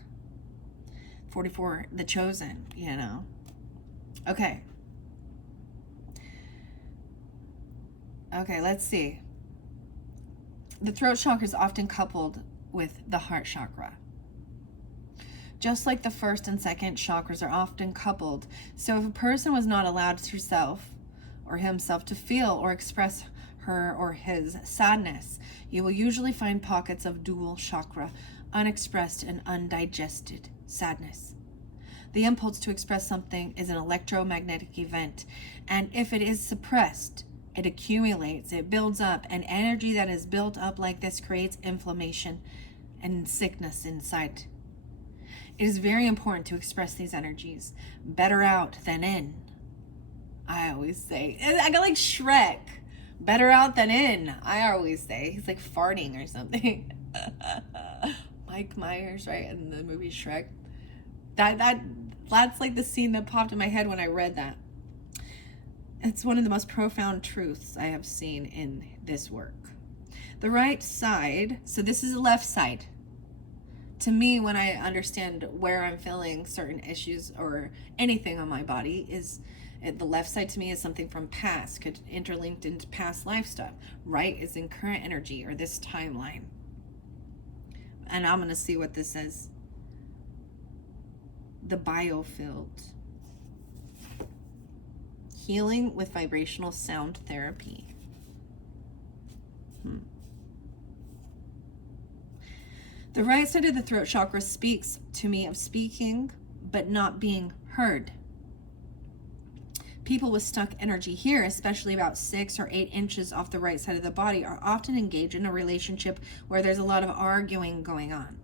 44, the chosen, you know. Okay. Okay, let's see. The throat chakra is often coupled with the heart chakra. Just like the first and second chakras are often coupled. So if a person was not allowed herself or himself to feel or express her or his sadness, you will usually find pockets of dual chakra, unexpressed and undigested sadness. The impulse to express something is an electromagnetic event, and if it is suppressed, it accumulates, it builds up, and energy that is built up like this creates inflammation and sickness inside. It is very important to express these energies. Better out than in. I always say. I got like Shrek. Better out than in. I always say. He's like farting or something. Mike Myers, right? In the movie Shrek. That's like the scene that popped in my head when I read that. It's one of the most profound truths I have seen in this work. The right side, so this is the left side. To me, when I understand where I'm feeling certain issues or anything on my body, is the left side to me is something from past, could interlinked into past life stuff. Right is in current energy or this timeline. And I'm going to see what this says. The biofield. Healing with vibrational sound therapy. The right side of the throat chakra speaks to me of speaking, but not being heard. People with stuck energy here, especially about 6 or 8 inches off the right side of the body, are often engaged in a relationship where there's a lot of arguing going on.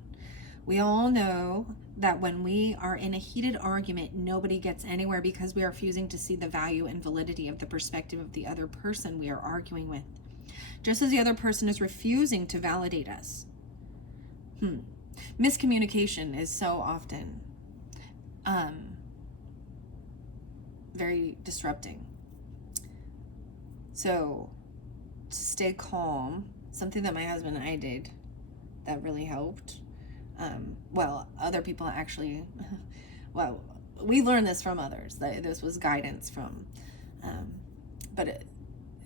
We all know that when we are in a heated argument, nobody gets anywhere because we are refusing to see the value and validity of the perspective of the other person we are arguing with, just as the other person is refusing to validate us. Miscommunication is so often very disrupting. So to stay calm, something that my husband and I did that really helped. Well, other people actually, well, we learned this from others. This was guidance from,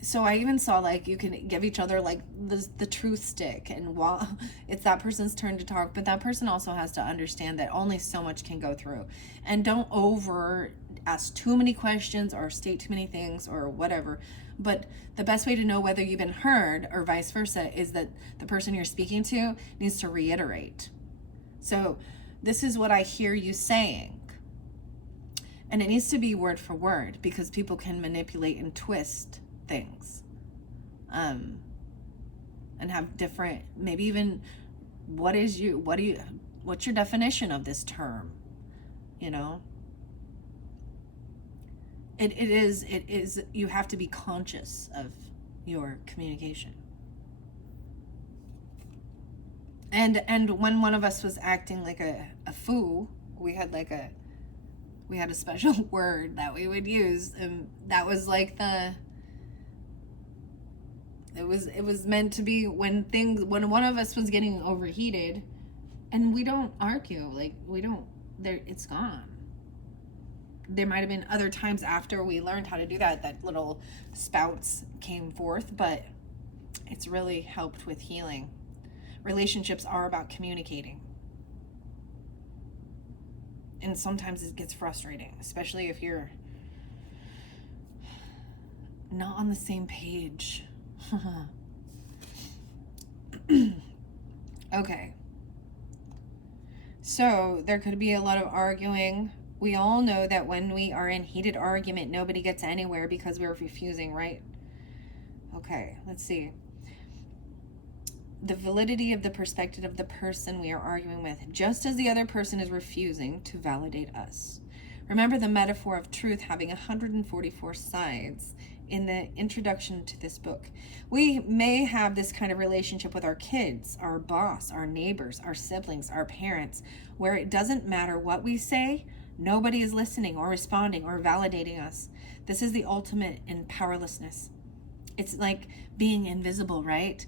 so I even saw like you can give each other like the truth stick, and while it's that person's turn to talk, but that person also has to understand that only so much can go through, and don't over ask too many questions or state too many things or whatever. But the best way to know whether you've been heard or vice versa is that the person you're speaking to needs to reiterate. So this is what I hear you saying. And it needs to be word for word, because people can manipulate and twist things. And have different, maybe even what's your definition of this term? You know? It is, you have to be conscious of your communication. And when one of us was acting like a fool, we had a special word that we would use, and that was like it was meant to be when one of us was getting overheated, and we don't argue, it's gone. There might have been other times after we learned how to do that little spouts came forth, but it's really helped with healing. Relationships are about communicating. And sometimes it gets frustrating, especially if you're not on the same page. Okay. So there could be a lot of arguing. We all know that when we are in heated argument, nobody gets anywhere because we're refusing, right? Okay, let's see. The validity of the perspective of the person we are arguing with, just as the other person is refusing to validate us. Remember the metaphor of truth having 144 sides in the introduction to this book. We may have this kind of relationship with our kids, our boss, our neighbors, our siblings, our parents, where it doesn't matter what we say, nobody is listening or responding or validating us. This is the ultimate in powerlessness. It's like being invisible, right?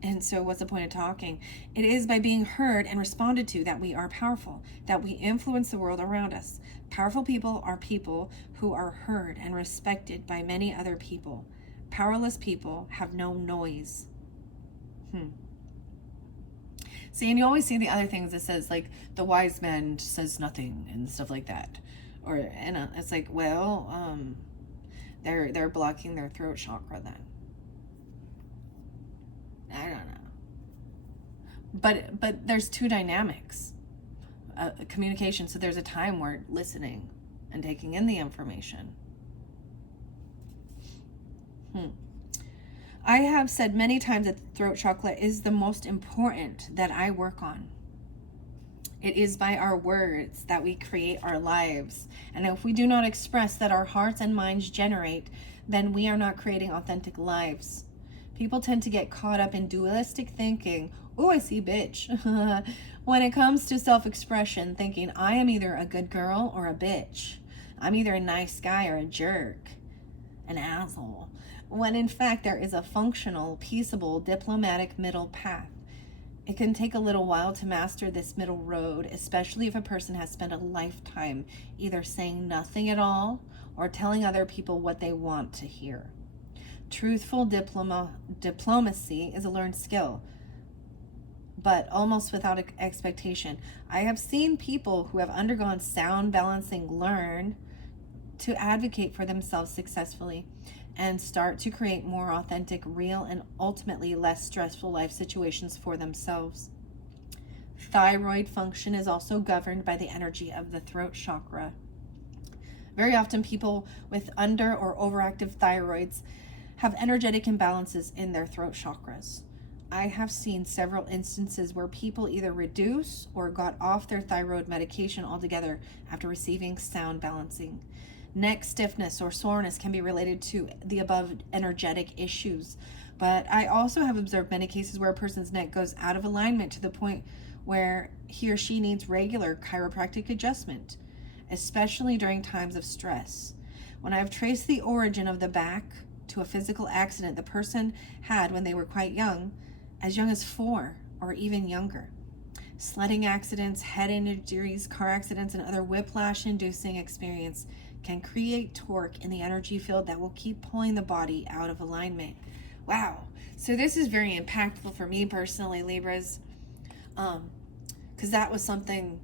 And so what's the point of talking? It is by being heard and responded to that we are powerful, that we influence the world around us. Powerful people are people who are heard and respected by many other people. Powerless people have no noise. See, and you always see the other things that says, like, the wise man says nothing and stuff like that. It's like, well, they're blocking their throat chakra then. I don't know. But there's two dynamics. Communication, so there's a time where listening and taking in the information. I have said many times that the throat chakra is the most important that I work on. It is by our words that we create our lives. And if we do not express that our hearts and minds generate, then we are not creating authentic lives. People tend to get caught up in dualistic thinking. Oh, I see, bitch. When it comes to self-expression, thinking I am either a good girl or a bitch. I'm either a nice guy or a jerk, an asshole. When in fact there is a functional, peaceable, diplomatic middle path. It can take a little while to master this middle road, especially if a person has spent a lifetime either saying nothing at all or telling other people what they want to hear. Truthful diplomacy is a learned skill, but almost without expectation. I have seen people who have undergone sound balancing learn to advocate for themselves successfully and start to create more authentic, real, and ultimately less stressful life situations for themselves. Thyroid function is also governed by the energy of the throat chakra. Very often people with under or overactive thyroids have energetic imbalances in their throat chakras. I have seen several instances where people either reduce or got off their thyroid medication altogether after receiving sound balancing. Neck stiffness or soreness can be related to the above energetic issues, but I also have observed many cases where a person's neck goes out of alignment to the point where he or she needs regular chiropractic adjustment, especially during times of stress. When I have traced the origin of the back to a physical accident the person had when they were quite young as 4 or even younger. Sledding accidents, head injuries, car accidents, and other whiplash-inducing experience can create torque in the energy field that will keep pulling the body out of alignment. Wow. So this is very impactful for me personally, Libras, because that was something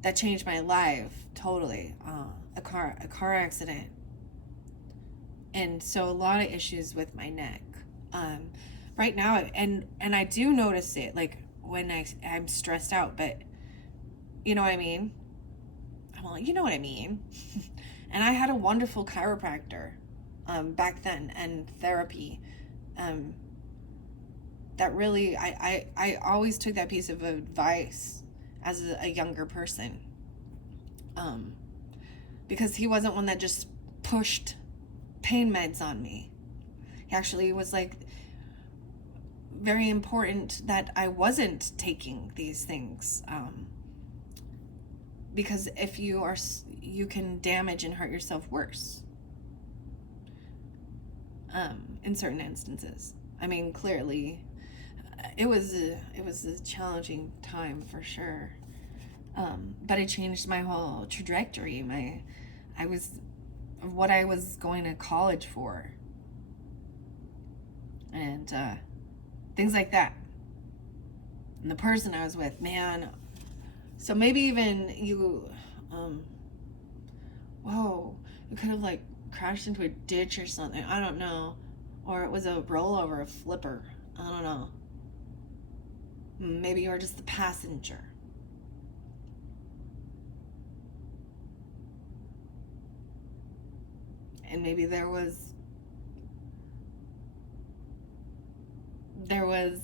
that changed my life totally. A car accident. And so a lot of issues with my neck. Right now, and I do notice it, like when I'm stressed out, but you know what I mean? Well, you know what I mean. And I had a wonderful chiropractor back then, and therapy that really, I always took that piece of advice as a younger person, because he wasn't one that just pushed pain meds on me. He actually was like very important that I wasn't taking these things, because if you are, you can damage and hurt yourself worse in certain instances. I mean, clearly it was a challenging time for sure, but it changed my whole trajectory. What I was going to college for, and things like that, and the person I was with, man. So maybe even you, Whoa, it could have like crashed into a ditch or something. I don't know. Or it was a rollover, a flipper. I don't know. Maybe you were just the passenger. And maybe there was,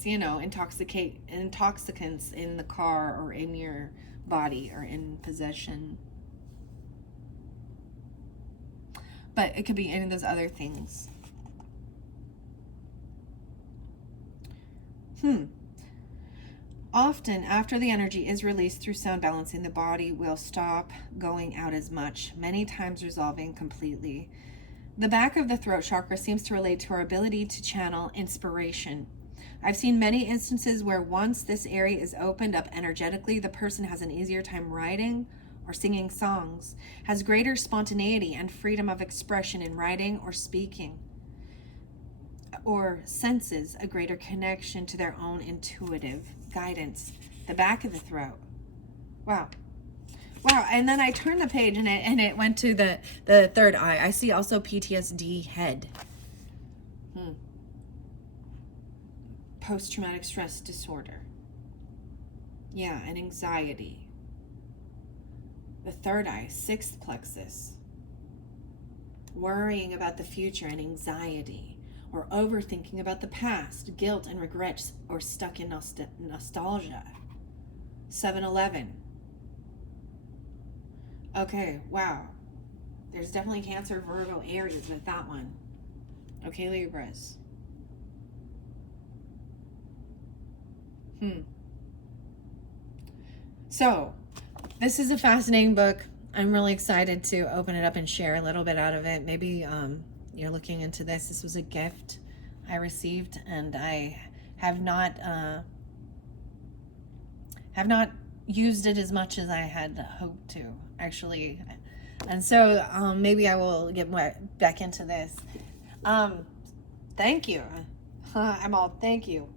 you know, intoxicants in the car or in your body or in possession. But it could be any of those other things. Often, after the energy is released through sound balancing, the body will stop going out as much, many times resolving completely. The back of the throat chakra seems to relate to our ability to channel inspiration. I've seen many instances where once this area is opened up energetically, the person has an easier time writing or singing songs, has greater spontaneity and freedom of expression in writing or speaking, or senses a greater connection to their own intuitive guidance. The back of the throat. Wow. And then I turned the page and it went to the third eye. I see also PTSD head. Post-traumatic stress disorder. Yeah, and anxiety. The third eye, sixth plexus. Worrying about the future and anxiety, or overthinking about the past, guilt and regrets, or stuck in nostalgia. 7-11. Okay, wow. There's definitely Cancer, Virgo areas with that one. Okay, Libras. So, this is a fascinating book. I'm really excited to open it up and share a little bit out of it. Maybe you're looking into this. This was a gift I received, and I have not used it as much as I had hoped to, actually. And so maybe I will get back into this. Thank you. Thank you.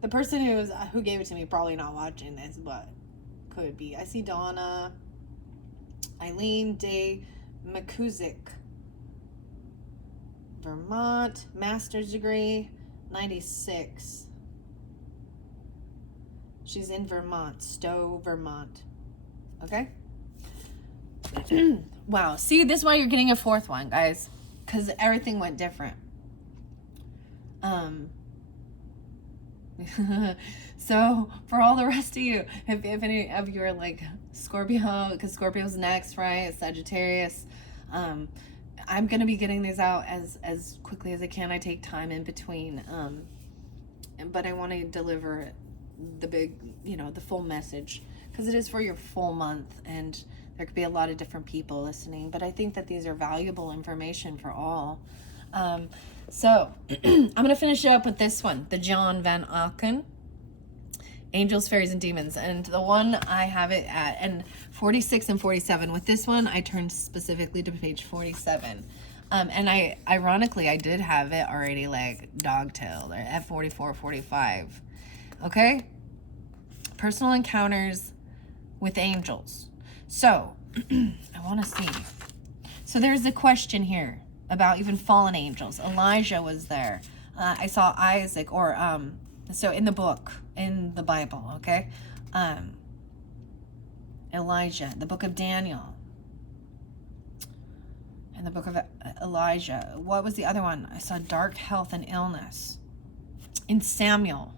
The person who gave it to me probably not watching this, but could be. I see Donna, Eileen Day McCusick, Vermont, master's degree, 96. She's in Vermont, Stowe, Vermont. Okay? Wow. See, this is why you're getting a fourth one, guys, because everything went different. So for all the rest of you, if any of you are like Scorpio, because Scorpio's next, right? Sagittarius. I'm going to be getting these out as quickly as I can. I take time in between. But I want to deliver the big, the full message, because it is for your full month, and there could be a lot of different people listening, but I think that these are valuable information for all. So I'm going to finish up with this one, the John Van Auken, Angels, Fairies, and Demons. And the one I have it at, and 46 and 47. With this one, I turned specifically to page 47. And ironically, I did have it already like dog-tailed at 44, 45. Okay? Personal encounters with angels. So, I want to see. So there's a question here about even fallen angels. Elijah was there. I saw Isaac, or so in the book, in the Bible, okay? Elijah, the book of Daniel, and the book of Elijah. What was the other one? I saw dark health and illness. In Samuel.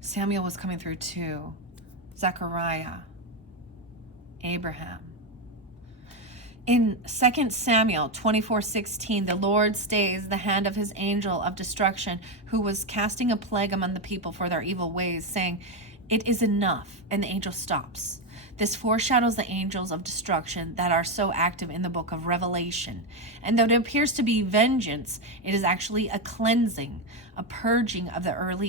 Samuel was coming through too. Zechariah. Abraham. In 2 Samuel 24:16, the Lord stays the hand of his angel of destruction, who was casting a plague among the people for their evil ways, saying, "It is enough," and the angel stops. This foreshadows the angels of destruction that are so active in the book of Revelation. And though it appears to be vengeance, it is actually a cleansing, a purging of the earthly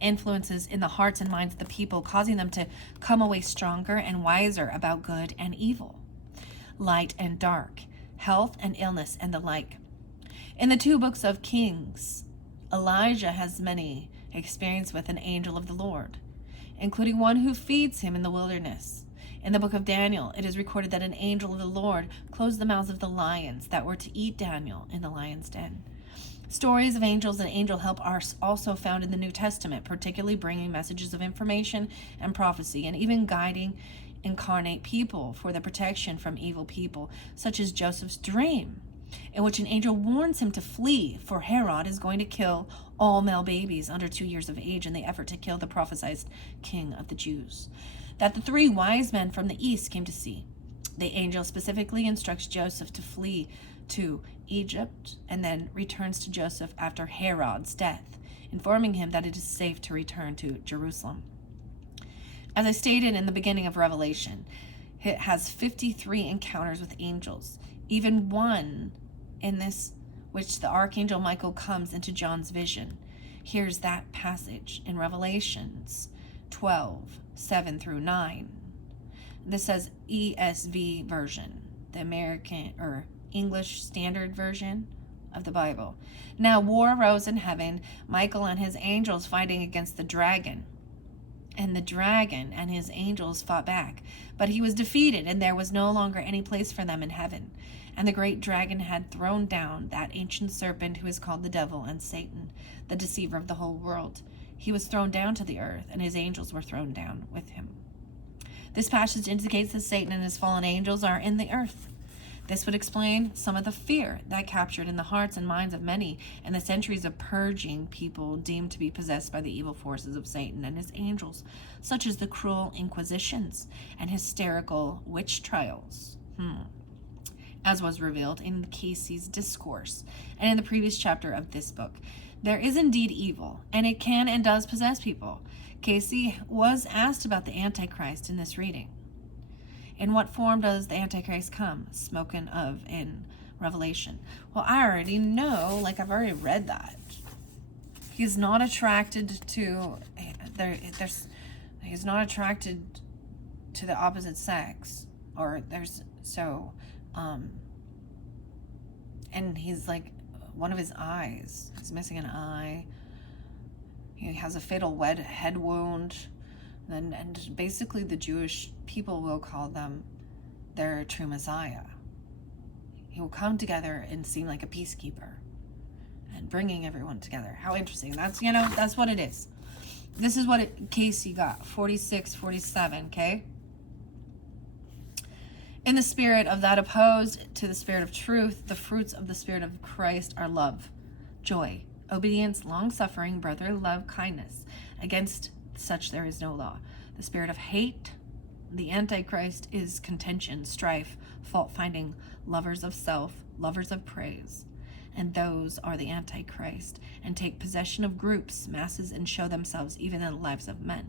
influences in the hearts and minds of the people, causing them to come away stronger and wiser about good and evil, light and dark, health and illness, and the like. In the 2 books of Kings, Elijah has many experience with an angel of the Lord. including one who feeds him in the wilderness. In the book of Daniel, it is recorded that an angel of the Lord closed the mouths of the lions that were to eat Daniel in the lion's den. Stories of angels and angel help are also found in the New Testament, particularly bringing messages of information and prophecy, and even guiding incarnate people for the protection from evil people, such as Joseph's dream, in which an angel warns him to flee, for Herod is going to kill all male babies under 2 years of age in the effort to kill the prophesied king of the Jews, that the 3 wise men from the east came to see. The angel specifically instructs Joseph to flee to Egypt and then returns to Joseph after Herod's death, informing him that it is safe to return to Jerusalem. As I stated in the beginning of Revelation, it has 53 encounters with angels, even one in this which the archangel Michael comes into John's vision. Here's that passage in Revelations 12:7-9. This says ESV version, the American or English Standard Version of the Bible. Now war arose in heaven, Michael and his angels fighting against the dragon. And the dragon and his angels fought back, but he was defeated, and there was no longer any place for them in heaven. And the great dragon had thrown down that ancient serpent who is called the devil and Satan, the deceiver of the whole world. He was thrown down to the earth, and his angels were thrown down with him. This passage indicates that Satan and his fallen angels are in the earth. This would explain some of the fear that captured in the hearts and minds of many in the centuries of purging people deemed to be possessed by the evil forces of Satan and his angels, such as the cruel inquisitions and hysterical witch trials, as was revealed in Casey's discourse and in the previous chapter of this book. There is indeed evil, and it can and does possess people. Casey was asked about the Antichrist in this reading. In what form does the Antichrist come, spoken of in Revelation? Well, I already know, like I've already read that. He's not attracted to, he's not attracted to the opposite sex, and he's like, one of his eyes, he's missing an eye. He has a fatal head wound. And basically the Jewish people will call them their true Messiah. He will come together and seem like a peacekeeper and bringing everyone together. How interesting. That's what it is. This is what Casey got, 46, 47, okay? In the spirit of that opposed to the spirit of truth, the fruits of the spirit of Christ are love, joy, obedience, long-suffering, brotherly love, kindness. Against such there is no law. The spirit of hate, the Antichrist, is contention, strife, fault-finding, lovers of self, lovers of praise. And those are the Antichrist, and take possession of groups, masses, and show themselves even in the lives of men.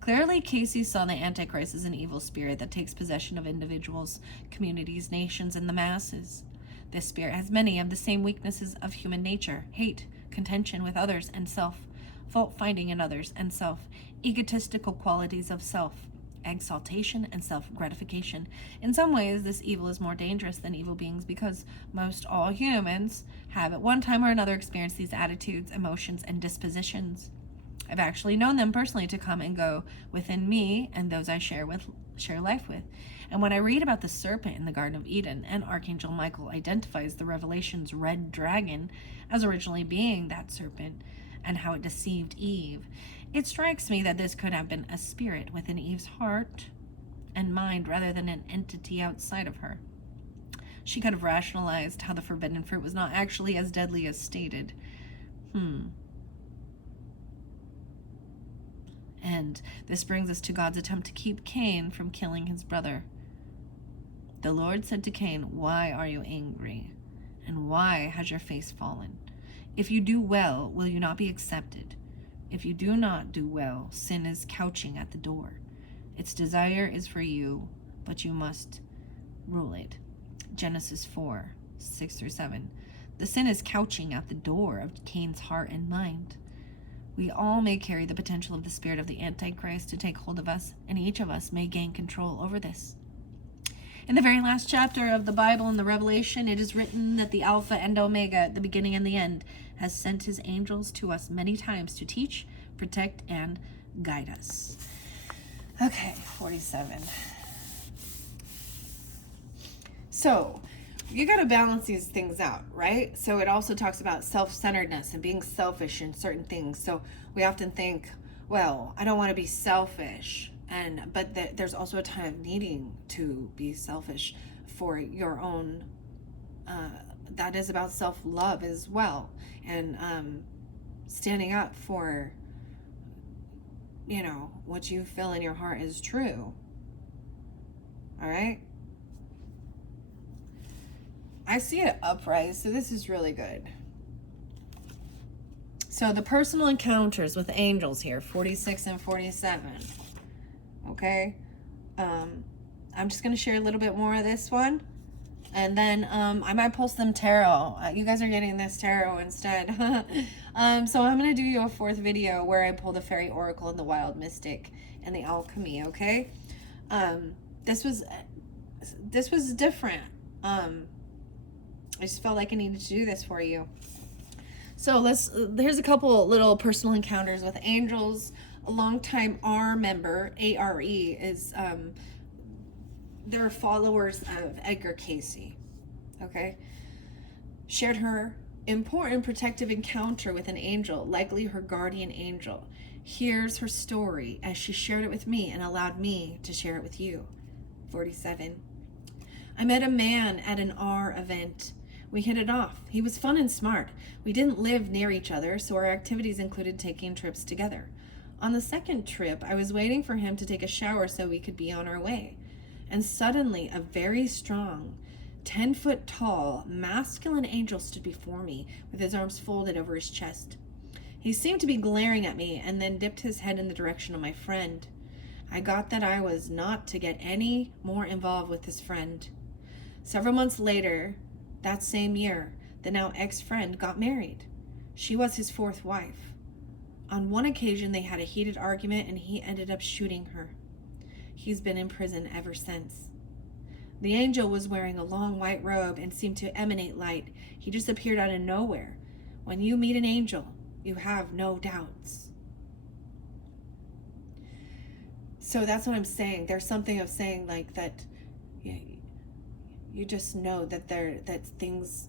Clearly, Casey saw the Antichrist as an evil spirit that takes possession of individuals, communities, nations, and the masses. This spirit has many of the same weaknesses of human nature: hate, contention with others, and self, fault-finding in others, and self, egotistical qualities of self, exaltation, and self-gratification. In some ways, this evil is more dangerous than evil beings because most all humans have at one time or another experienced these attitudes, emotions, and dispositions. I've actually known them personally to come and go within me and those I share life with. And when I read about the serpent in the Garden of Eden, and Archangel Michael identifies the Revelation's red dragon as originally being that serpent, and how it deceived Eve, it strikes me that this could have been a spirit within Eve's heart and mind rather than an entity outside of her. She could have rationalized how the forbidden fruit was not actually as deadly as stated. And this brings us to God's attempt to keep Cain from killing his brother. The Lord said to Cain, "Why are you angry? And why has your face fallen? If you do well, will you not be accepted? If you do not do well, sin is couching at the door. Its desire is for you, but you must rule it." Genesis 4, 6-7. The sin is couching at the door of Cain's heart and mind. We all may carry the potential of the spirit of the Antichrist to take hold of us, and each of us may gain control over this. In the very last chapter of the Bible, in the Revelation, it is written that the Alpha and Omega, the beginning and the end, has sent his angels to us many times to teach, protect, and guide us. Okay, 47. So you got to balance these things out, right? So it also talks about self-centeredness and being selfish in certain things. So we often think, well, I don't want to be selfish. But there's also a time of needing to be selfish for your own, that is about self-love as well. And standing up for, what you feel in your heart is true. All right? I see it upright, so this is really good. So the personal encounters with angels here, 46 and 47. Okay? I'm just going to share a little bit more of this one. And then I might post them tarot. You guys are getting this tarot instead. So I'm going to do you a fourth video where I pull the fairy oracle and the wild mystic and the alchemy, okay? This was different. I just felt like I needed to do this for you. So here's a couple little personal encounters with angels. A longtime R member, ARE, is, they're followers of Edgar Cayce, okay? Shared her important protective encounter with an angel, likely her guardian angel. Here's her story as she shared it with me and allowed me to share it with you. 47. I met a man at an R event. We hit it off. He was fun and smart. We didn't live near each other, so our activities included taking trips together. On the second trip, I was waiting for him to take a shower so we could be on our way. And suddenly, a very strong, 10-foot tall, masculine angel stood before me with his arms folded over his chest. He seemed to be glaring at me and then dipped his head in the direction of my friend. I got that I was not to get any more involved with his friend. Several months later, that same year, the now ex-friend got married. She was his fourth wife. On one occasion, they had a heated argument and he ended up shooting her. He's been in prison ever since. The angel was wearing a long white robe and seemed to emanate light. He just appeared out of nowhere. When you meet an angel, you have no doubts. So that's what I'm saying. There's something of saying like that. You just know that that things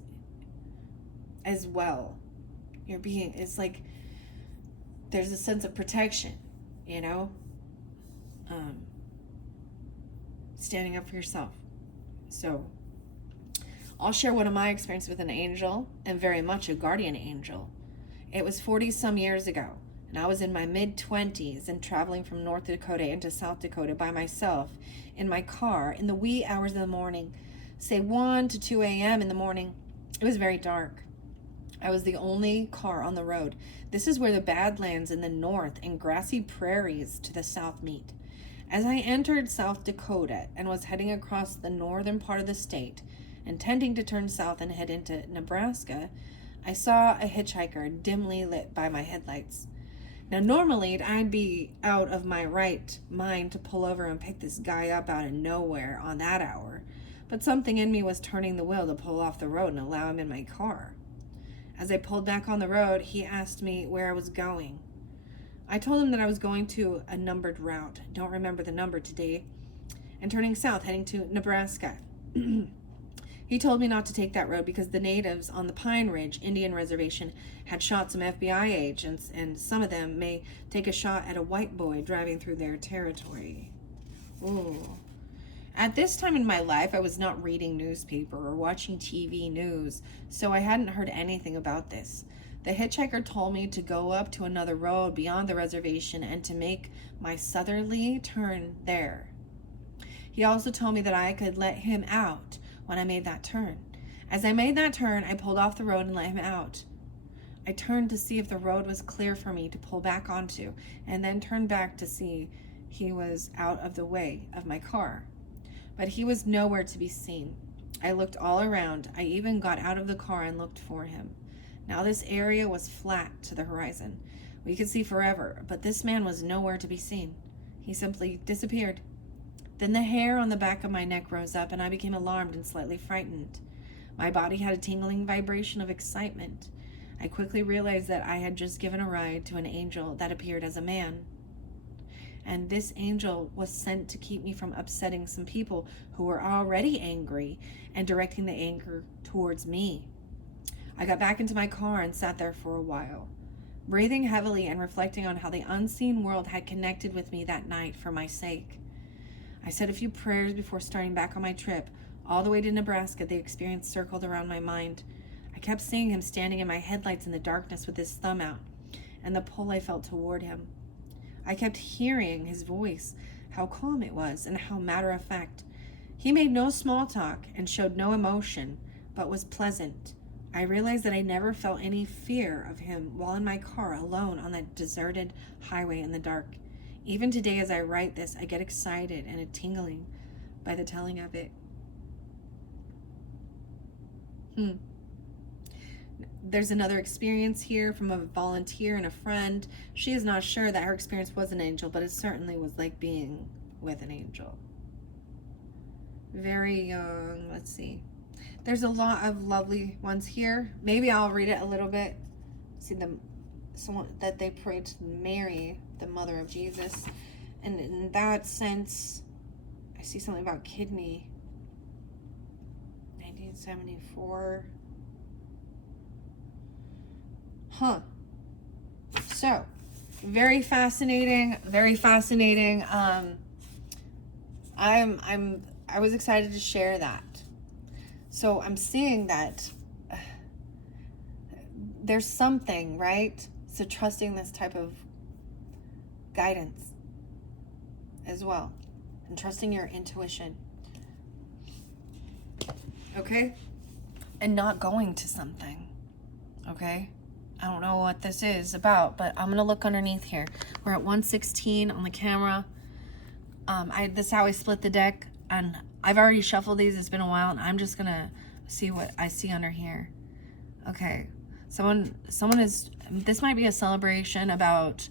as well. You're being, it's like there's a sense of protection, standing up for yourself. So I'll share one of my experiences with an angel, and very much a guardian angel. It was 40 some years ago, and I was in my mid-20s and traveling from North Dakota into South Dakota by myself in my car in the wee hours of the morning, say 1 to 2 a.m. in the morning. It was very dark. I was the only car on the road. This is where the Badlands in the north and grassy prairies to the south meet. As I entered South Dakota and was heading across the northern part of the state, intending to turn south and head into Nebraska, I saw a hitchhiker dimly lit by my headlights. Now, normally, I'd be out of my right mind to pull over and pick this guy up out of nowhere on that hour, but something in me was turning the wheel to pull off the road and allow him in my car. As I pulled back on the road, he asked me where I was going. I told him that I was going to a numbered route, don't remember the number today, and turning south, heading to Nebraska. He told me not to take that road because the natives on the Pine Ridge Indian Reservation had shot some FBI agents, and some of them may take a shot at a white boy driving through their territory. Ooh. At this time in my life, I was not reading newspaper or watching TV news, so I hadn't heard anything about this. The hitchhiker told me to go up to another road beyond the reservation and to make my southerly turn there. He also told me that I could let him out when I made that turn. As I made that turn, I pulled off the road and let him out. I turned to see if the road was clear for me to pull back onto, and then turned back to see he was out of the way of my car. But he was nowhere to be seen. I looked all around. I even got out of the car and looked for him. Now this area was flat to the horizon. We could see forever, but this man was nowhere to be seen. He simply disappeared. Then the hair on the back of my neck rose up, and I became alarmed and slightly frightened. My body had a tingling vibration of excitement. I quickly realized that I had just given a ride to an angel that appeared as a man. And this angel was sent to keep me from upsetting some people who were already angry and directing the anger towards me. I got back into my car and sat there for a while, breathing heavily and reflecting on how the unseen world had connected with me that night for my sake. I said a few prayers before starting back on my trip. All the way to Nebraska, the experience circled around my mind. I kept seeing him standing in my headlights in the darkness with his thumb out, and the pull I felt toward him. I kept hearing his voice, how calm it was, and how matter-of-fact. He made no small talk and showed no emotion, but was pleasant. I realized that I never felt any fear of him while in my car alone on that deserted highway in the dark. Even today as I write this, I get excited and a tingling by the telling of it. There's another experience here from a volunteer and a friend. She is not sure that her experience was an angel, but it certainly was like being with an angel. Very young. Let's see. There's a lot of lovely ones here. Maybe I'll read it a little bit. See someone that they prayed to Mary, the mother of Jesus. And in that sense, I see something about kidney. 1974. So, very fascinating, very fascinating. I was excited to share that. So I'm seeing that there's something, right? So trusting this type of guidance as well, and trusting your intuition. Okay? And not going to something. Okay? I don't know what this is about, but I'm gonna look underneath here. We're at 116 on the camera. This is how I split the deck, and I've already shuffled these. It's been a while, and I'm just gonna see what I see under here. Okay, someone is. This might be a celebration about.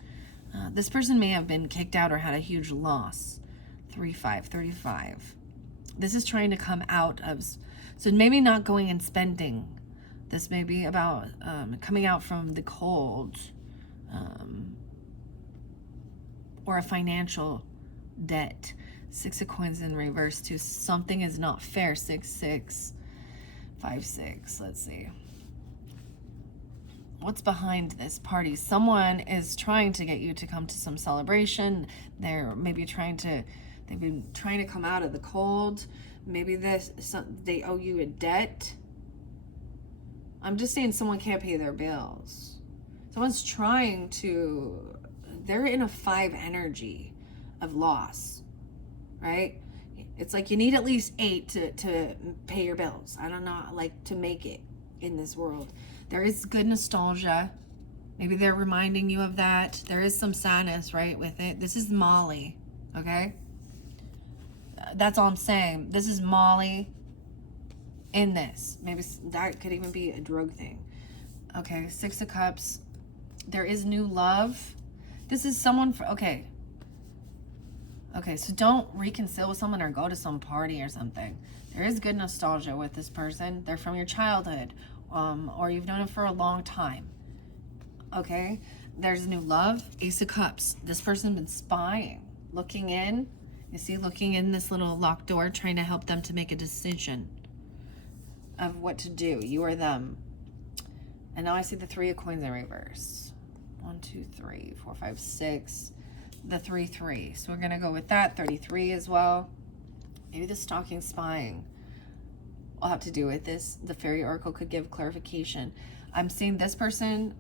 This person may have been kicked out or had a huge loss. 35. This is trying to come out of. So maybe not going and spending. This may be about coming out from the cold, or a financial debt. 6 of coins in reverse too. Something is not fair. 6, 5, 6. Let's see. What's behind this party? Someone is trying to get you to come to some celebration. They're maybe they've been trying to come out of the cold. Maybe they owe you a debt. I'm just saying someone can't pay their bills. Someone's they're in a 5 energy of loss, right? It's like you need at least 8 to pay your bills. I don't know, like to make it in this world. There is good nostalgia. Maybe they're reminding you of that. There is some sadness, right, with it. This is Molly, okay? That's all I'm saying. This is Molly in this. Maybe that could even be a drug thing. Okay, 6 of Cups. There is new love. This is someone okay, so don't reconcile with someone or go to some party or something. There is good nostalgia with this person. They're from your childhood, or you've known them for a long time. Okay, there's new love. Ace of Cups. This person's been spying, looking in. You see, looking in this little locked door, trying to help them to make a decision of what to do, you or them. And now I see the 3 of coins in reverse. 1, 2, 3, 4, 5, 6. The 3. So we're gonna go with that. 33 as well. Maybe the stalking, spying will have to do with this. The fairy oracle could give clarification. I'm seeing this person,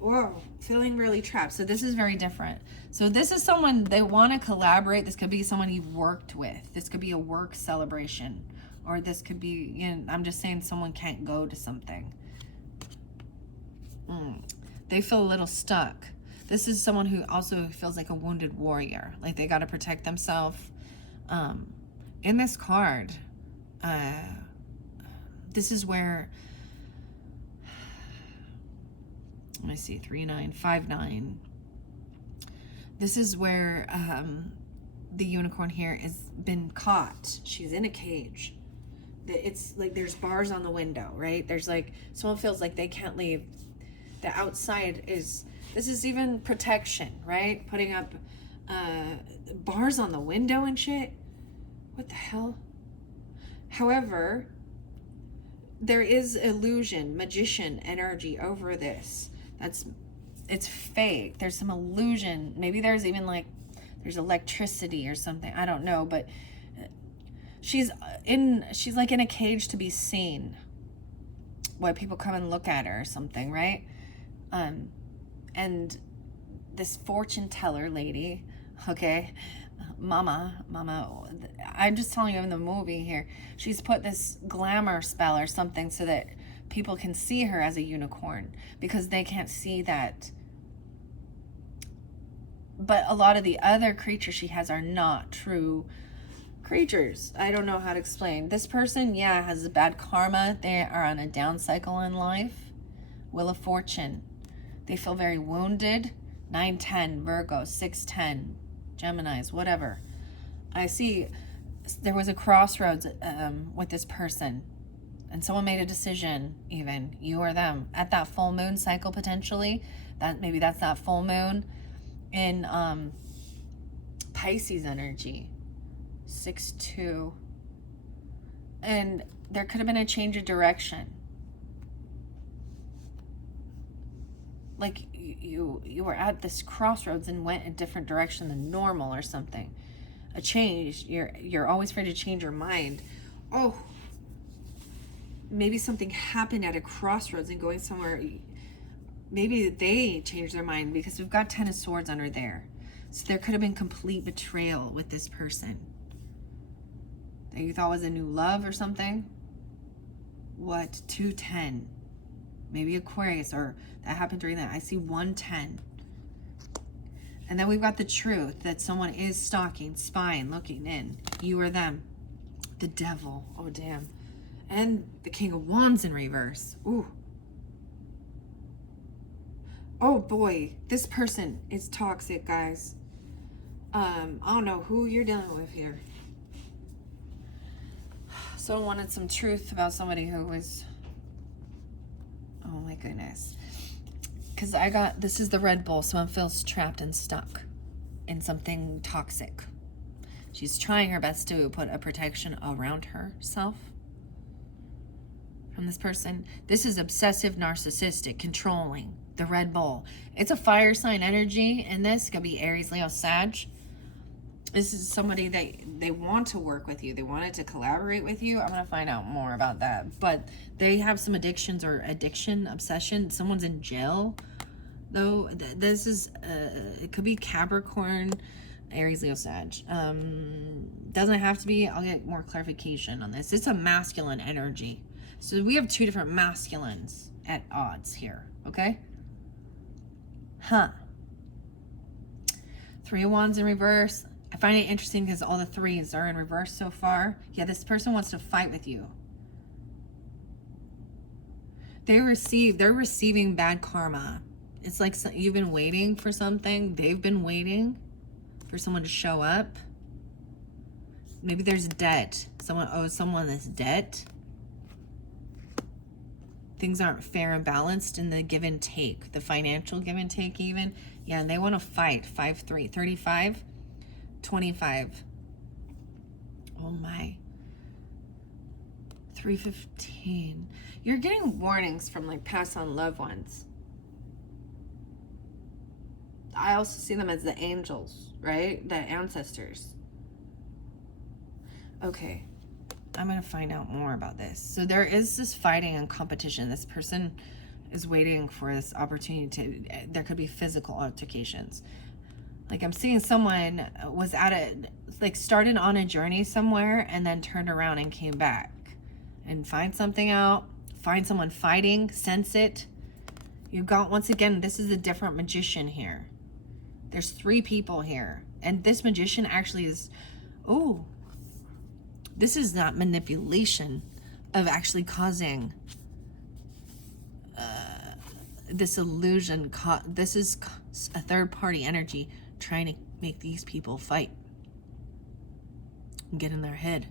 whoa, feeling really trapped. So this is very different. So this is someone, they want to collaborate. This could be someone you've worked with. This could be a work celebration. Or this could be, I'm just saying someone can't go to something. They feel a little stuck. This is someone who also feels like a wounded warrior. Like they got to protect themselves. In this card, this is where, let me see, 3, 9, 5, 9. This is where the unicorn here has been caught. She's in a cage. It's like there's bars on the window, right? There's like, someone feels like they can't leave. The outside is, this is even protection, right? Putting up bars on the window and shit. What the hell? However, there is illusion, magician energy over this. It's fake. There's some illusion. Maybe there's even like, there's electricity or something. I don't know, but she's like in a cage to be seen. Why people come and look at her or something, right? And this fortune teller lady, okay, mama, I'm just telling you in the movie here, she's put this glamour spell or something so that people can see her as a unicorn, because they can't see that. But a lot of the other creatures she has are not true creatures. I don't know how to explain. This person, yeah, has a bad karma. They are on a down cycle in life. Wheel of Fortune. They feel very wounded. 9-10, Virgo, 6-10, Geminis, whatever. I see there was a crossroads with this person, and someone made a decision, even you or them, at that full moon cycle potentially. Maybe that's that full moon in Pisces energy. 6-2, and there could have been a change of direction. Like you were at this crossroads and went a different direction than normal or something. A change. You're always afraid to change your mind. Oh, maybe something happened at a crossroads and going somewhere. Maybe they changed their mind, because we've got 10 of Swords under there. So there could have been complete betrayal with this person that you thought was a new love or something. What? 2-10. Maybe Aquarius, or that happened during that. I see 1-10. And then we've got the truth that someone is stalking, spying, looking in. You or them. The Devil. Oh, damn. And the King of Wands in reverse. Ooh. Oh, boy. This person is toxic, guys. I don't know who you're dealing with here. Someone wanted some truth about somebody who was... Oh my goodness. Because this is the Red Bull. Someone feels trapped and stuck in something toxic. She's trying her best to put a protection around herself from this person. This is obsessive, narcissistic, controlling. The Red Bull. It's a fire sign energy, and this could be Aries, Leo, Sag. This is somebody that they want to work with you. They wanted to collaborate with you. I'm going to find out more about that. But they have some addictions or obsession. Someone's in jail, though. This is, it could be Capricorn, Aries, Leo, Sag. Doesn't have to be. I'll get more clarification on this. It's a masculine energy. So we have two different masculines at odds here, okay? Huh. 3 of Wands in reverse. I find it interesting because all the 3s are in reverse so far. Yeah, this person wants to fight with you. They're receiving bad karma. It's like you've been waiting for something. They've been waiting for someone to show up. Maybe there's debt. Someone owes someone this debt. Things aren't fair and balanced in the give and take. The financial give and take even. Yeah, and they want to fight. 5-3. 35. 25. Oh my. 315. You're getting warnings from like past on loved ones. I also see them as the angels, right? The ancestors. Okay. I'm going to find out more about this. So there is this fighting and competition. This person is waiting for this opportunity to, there could be physical altercations. Like I'm seeing someone was started on a journey somewhere and then turned around and came back and find something out, find someone fighting, sense it. You've got, once again, this is a different magician here. There's 3 people here. And this magician actually is, oh, this is not manipulation of actually causing this illusion. This is a third party energy trying to make these people fight and get in their head.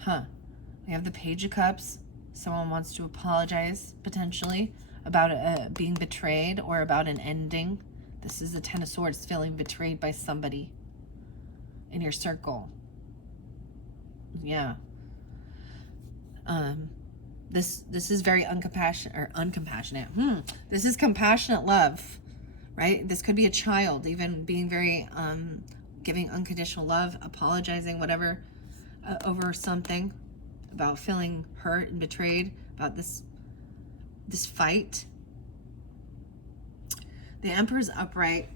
Huh. We have the Page of Cups. Someone wants to apologize, potentially. about being betrayed or about an ending. This is the Ten of Swords, feeling betrayed by somebody in your circle. Yeah. This is very uncompassionate. This is compassionate love, right? This could be a child, even being very giving unconditional love, apologizing, whatever, over something, about feeling hurt and betrayed, about this fight. The Emperor's upright.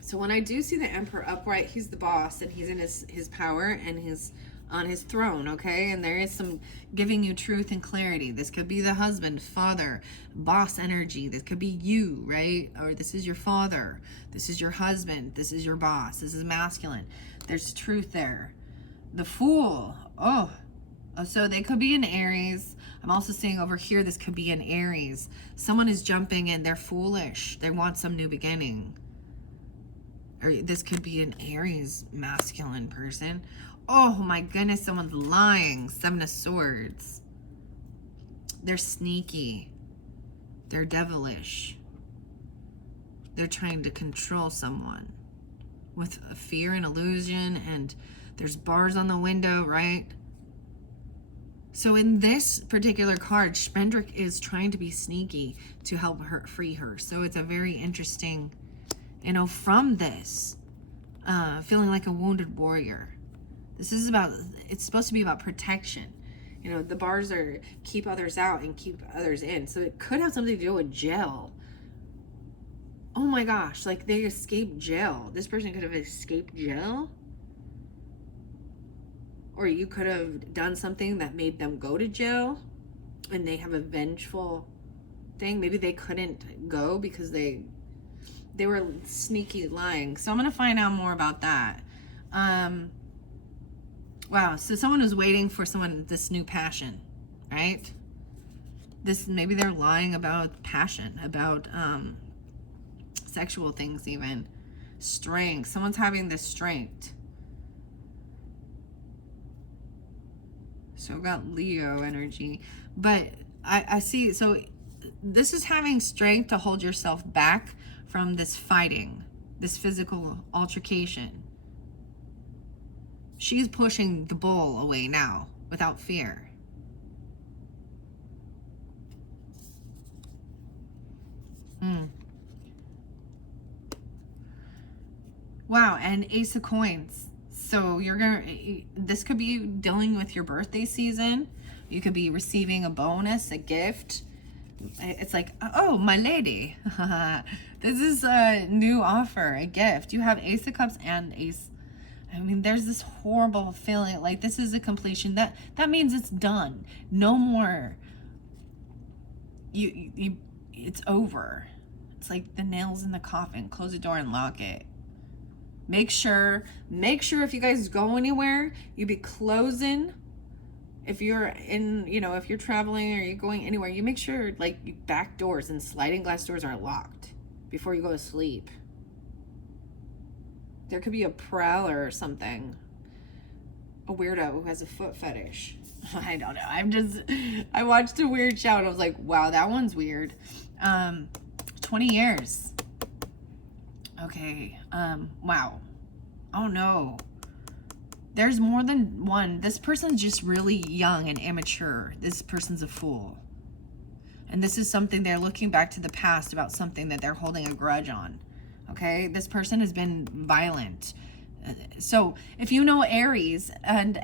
So when I do see the Emperor upright, he's the boss and he's in his power and his on his throne, okay? And there is some giving you truth and clarity. This could be the husband, father, boss energy. This could be you, right? Or this is your father. This is your husband. This is your boss. This is masculine. There's truth there. The Fool. Oh, so they could be in Aries. I'm also seeing over here, this could be in Aries. Someone is jumping in. They're foolish. They want some new beginning. Or this could be an Aries masculine person. Oh my goodness, someone's lying. Seven of Swords. They're sneaky. They're devilish. They're trying to control someone with a fear and illusion, and there's bars on the window, right? So in this particular card, Spendrick is trying to be sneaky to help her free her. So it's a very interesting, from this, feeling like a wounded warrior. This is about, it's supposed to be about protection. The bars are keep others out and keep others in. So it could have something to do with jail. Oh my gosh, like they escaped jail. This person could have escaped jail. Or you could have done something that made them go to jail and they have a vengeful thing. Maybe they couldn't go because they were sneaky lying. So I'm going to find out more about that. Wow, so someone was waiting for this new passion, right? Maybe they're lying about passion, about sexual things even. Strength, someone's having this strength. So I've got Leo energy, but I see, so this is having strength to hold yourself back from this fighting, this physical altercation. She's pushing the bull away now without fear. Wow, and Ace of Coins. So this could be dealing with your birthday season. You could be receiving a bonus, a gift. It's like, oh, my lady. This is a new offer, a gift. You have Ace of Cups and Ace. There's this horrible feeling like this is a completion. That means it's done. No more. It's over. It's like the nails in the coffin. Close the door and lock it. Make sure if you guys go anywhere, you be closing. If you're if you're traveling or you're going anywhere, you make sure like back doors and sliding glass doors are locked before you go to sleep. There could be a prowler or something. A weirdo who has a foot fetish. I don't know. I watched a weird show and I was like, wow, that one's weird. 20 years. Okay. Wow. Oh no. There's more than one. This person's just really young and immature. This person's a fool. And this is something they're looking back to the past about something that they're holding a grudge on. Okay, this person has been violent. So if you know Aries and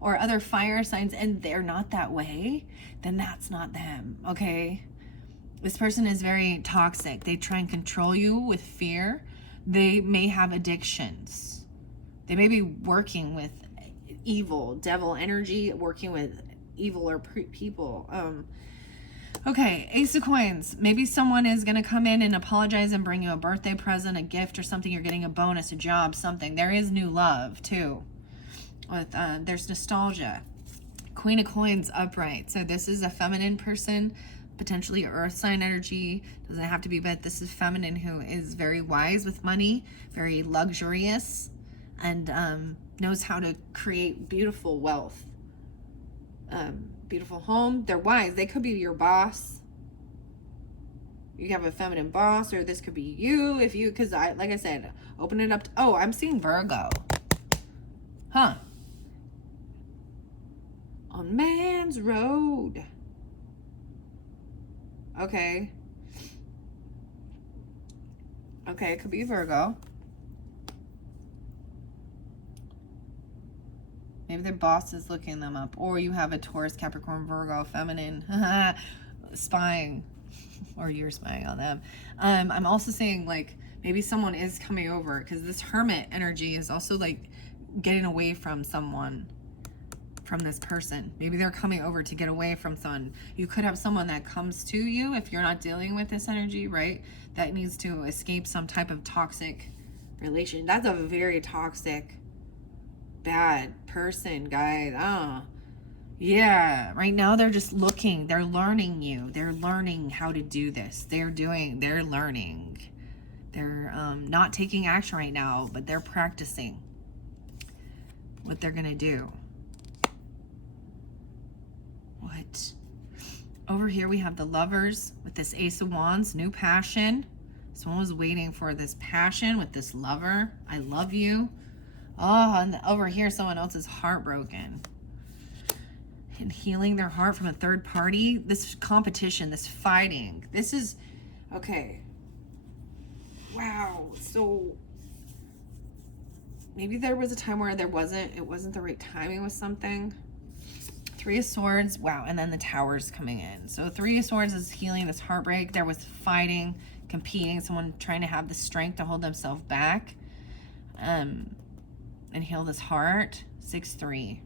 or other fire signs and they're not that way, then that's not them. Okay, this person is very toxic. They try and control you with fear. They may have addictions. They may be working with evil, devil energy, working with evil or people. Okay, Ace of Coins. Maybe someone is going to come in and apologize and bring you a birthday present, a gift or something. You're getting a bonus, a job, something. There is new love, too. There's nostalgia. Queen of Coins upright. So this is a feminine person, potentially earth sign energy. Doesn't have to be, but this is feminine who is very wise with money, very luxurious, and knows how to create beautiful wealth. Beautiful home. They're wise. They could be your boss. You have a feminine boss, or this could be you if you, because like I said, open it up to, oh, I'm seeing Virgo. Huh. On man's road. Okay. Okay, it could be Virgo. Maybe their boss is looking them up. Or you have a Taurus, Capricorn, Virgo, feminine. Spying. Or you're spying on them. I'm also saying, like, maybe someone is coming over, because this hermit energy is also, like, getting away from someone, from this person. Maybe they're coming over to get away from someone. You could have someone that comes to you if you're not dealing with this energy, right? That needs to escape some type of toxic relation. That's a very toxic, bad person, guys. Yeah, right now they're just looking. They're learning you. They're learning how to do this. They're learning. They're not taking action right now, but they're practicing what they're going to do. What? Over here we have the Lovers with this Ace of Wands, new passion. Someone was waiting for this passion with this lover. I love you. Oh, and over here someone else is heartbroken and healing their heart from a third party. This competition, this fighting. This is, okay. Wow. So maybe there was a time where it wasn't the right timing with something. Three of Swords, wow, and then the Tower's coming in. So Three of Swords is healing this heartbreak. There was fighting, competing, someone trying to have the strength to hold themselves back and heal this heart. 6-3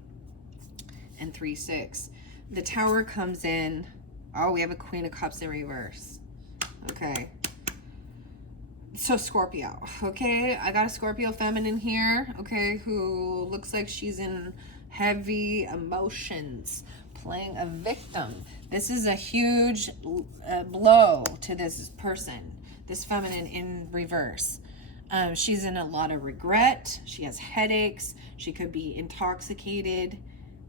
and 3-6. The Tower comes in. Oh, we have a Queen of Cups in reverse. Okay. So Scorpio, okay? I got a Scorpio feminine here, okay, who looks like she's in heavy emotions, playing a victim. This is a huge blow to this person, this feminine in reverse. She's in a lot of regret. She has headaches. She could be intoxicated,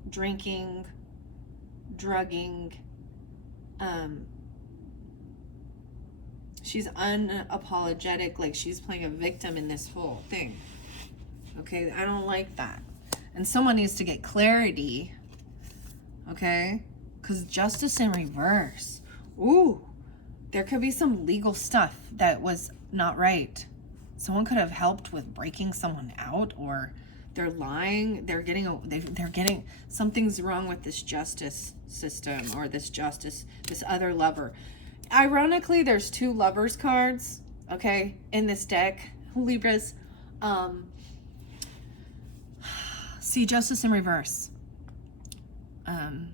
drinking, drugging. She's unapologetic, like she's playing a victim in this whole thing. Okay, I don't like that. And someone needs to get clarity, okay? Because Justice in reverse. Ooh, there could be some legal stuff that was not right. Someone could have helped with breaking someone out, or they're lying. They're getting something's wrong with this justice system, or this other lover. Ironically, there's two Lovers cards, okay, in this deck, Libras. See, Justice in reverse. I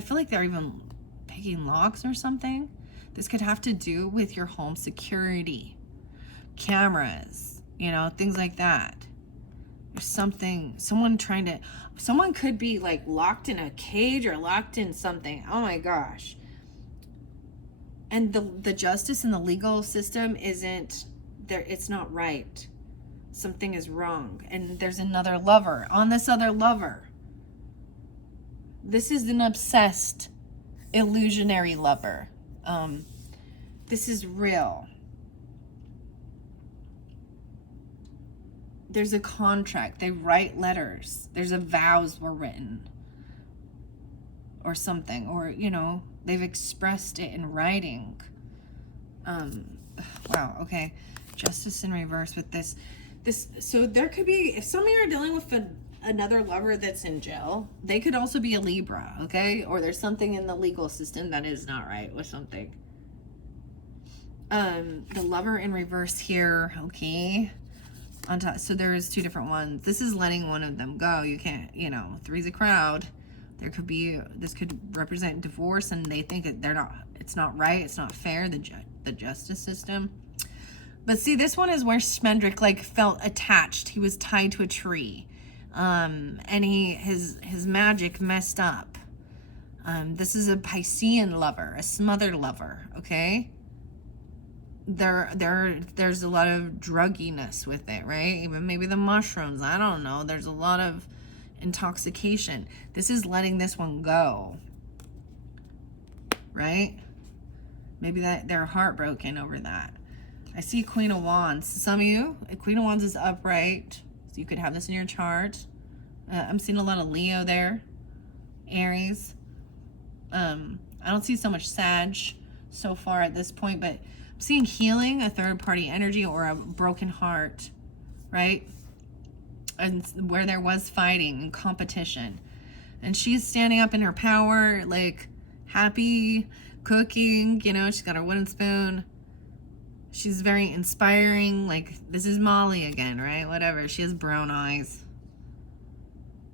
feel like they're even picking locks or something. This could have to do with your home security, cameras, you know, things like that. There's someone could be like locked in a cage or locked in something. Oh my gosh. And the justice and the legal system isn't there. It's not right. Something is wrong. And there's another lover on this other lover. This is an obsessed, illusionary lover. This is real. There's a contract. They write letters. There's a vows were written or something, or, you know, they've expressed it in writing. Wow. Okay. Justice in reverse with this. So there could be, if some of you are dealing with another lover that's in jail, they could also be a Libra. Okay. Or there's something in the legal system that is not right with something. The lover in reverse here. Okay. On top, so there's two different ones. This is letting one of them go. You can't, you know, three's a crowd. There could be, this could represent divorce, and they think it's not right, it's not fair, the justice system. But see, this one is where Smendrick like felt attached. He was tied to a tree, and his magic messed up. This is a Piscean lover, a smothered lover. Okay. There's a lot of drugginess with it, right? Even maybe the mushrooms, I don't know. There's a lot of intoxication. This is letting this one go. right? Maybe that they're heartbroken over that. I see Queen of Wands. Some of you, Queen of Wands is upright. So you could have this in your chart. I'm seeing a lot of Leo there. Aries. I don't see so much Sag so far at this point, but I'm seeing healing, a third party energy, or a broken heart, right? And where there was fighting and competition. And she's standing up in her power, like happy, cooking, you know, she's got her wooden spoon. She's very inspiring. Like, this is Molly again, right? Whatever. She has brown eyes.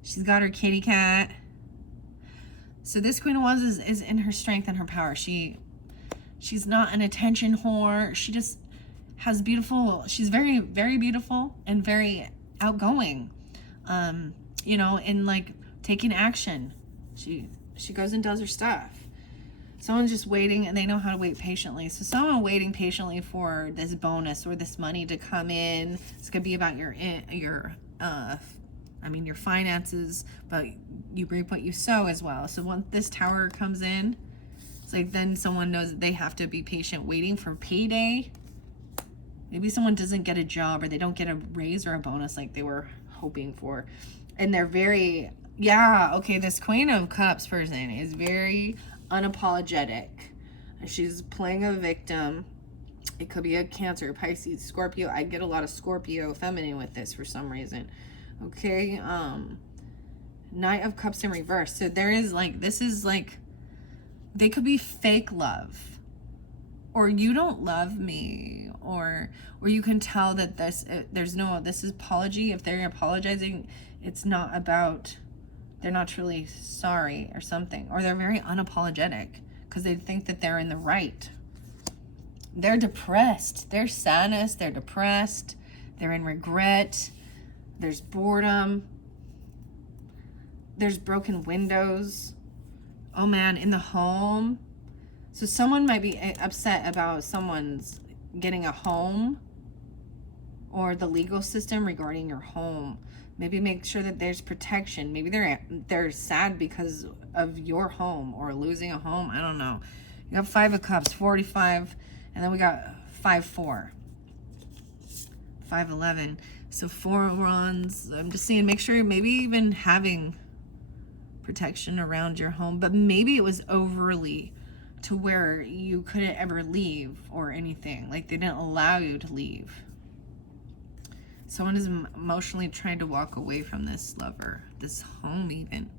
She's got her kitty cat. So this Queen of Wands is in her strength and her power. She's not an attention whore. She just has beautiful, she's very, very beautiful and very outgoing. You know, in like taking action. She goes and does her stuff. Someone's just waiting, and they know how to wait patiently. So someone waiting patiently for this bonus or this money to come in. It's gonna be about your finances, but you reap what you sow as well. So once this Tower comes in, it's like then someone knows that they have to be patient, waiting for payday. Maybe someone doesn't get a job, or they don't get a raise or a bonus like they were hoping for, and they're very, this Queen of Cups person is very unapologetic. She's playing a victim. It could be a Cancer, Pisces, Scorpio. I get a lot of Scorpio feminine with this for some reason. Okay. Knight of Cups in reverse. So there is like, this is like, they could be fake love, or you don't love me, or you can tell that this is apology. If they're apologizing, it's not about, they're not truly sorry or something, or they're very unapologetic because they think that they're in the right. They're depressed. There's sadness. They're depressed. They're in regret. There's boredom. There's broken windows. Oh man, in the home. So someone might be upset about someone's getting a home, or the legal system regarding your home. Maybe make sure that there's protection. Maybe they're sad because of your home or losing a home. I don't know. You got 5 of Cups, 45, and then we got 5-4, 5-11. So 4 of Wands. I'm just saying, make sure you're maybe even having protection around your home, but maybe it was overly to where you couldn't ever leave or anything. Like they didn't allow you to leave. Someone is emotionally trying to walk away from this lover, this home even,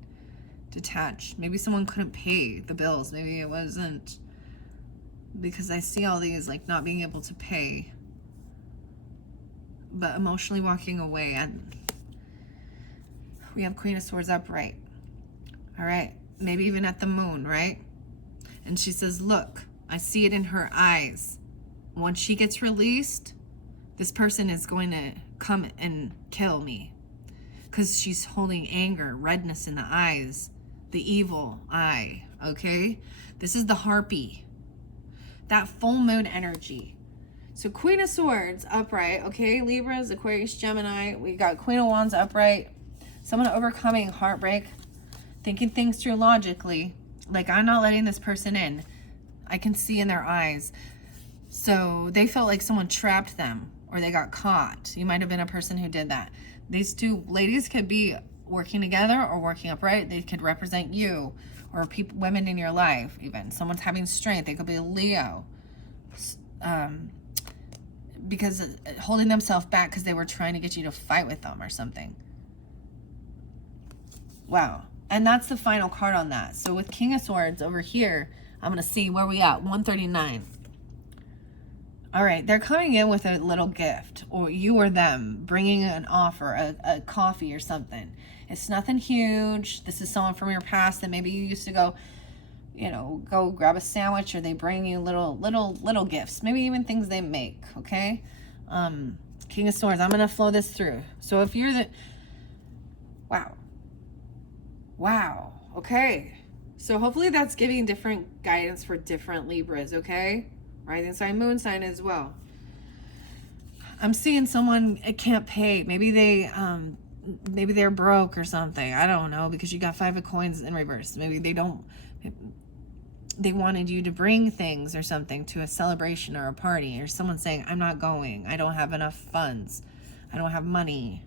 detached. Maybe someone couldn't pay the bills. Maybe it wasn't, because I see all these like not being able to pay, but emotionally walking away. And we have Queen of Swords upright. All right, maybe even at the moon, right? And she says, look, I see it in her eyes. Once she gets released, this person is going to come and kill me, because she's holding anger, redness in the eyes, the evil eye, okay? This is the harpy, that full moon energy. So Queen of Swords upright, okay? Libras, Aquarius, Gemini. We got Queen of Wands upright. Someone overcoming heartbreak, thinking things through logically. Like, I'm not letting this person in. I can see in their eyes. So they felt like someone trapped them, or they got caught. You might have been a person who did that. These two ladies could be working together or working upright. They could represent you, or people, women in your life even. Someone's having strength. They could be a Leo. Because holding themselves back because they were trying to get you to fight with them or something. Wow. And that's the final card on that. So with King of Swords over here, I'm going to see where we at. 139. All right. They're coming in with a little gift, or you or them bringing an offer, a coffee or something. It's nothing huge. This is someone from your past that maybe you used to go, you know, go grab a sandwich, or they bring you little gifts, maybe even things they make. Okay. King of Swords. I'm going to flow this through. So if you're the, wow. Okay. So hopefully that's giving different guidance for different Libras. Okay. Rising sign, moon sign as well. I'm seeing someone can't pay. Maybe they're broke or something. I don't know, because you got 5 of Coins in reverse. Maybe they don't. they wanted you to bring things or something to a celebration or a party, or someone saying, I'm not going, I don't have enough funds, I don't have money.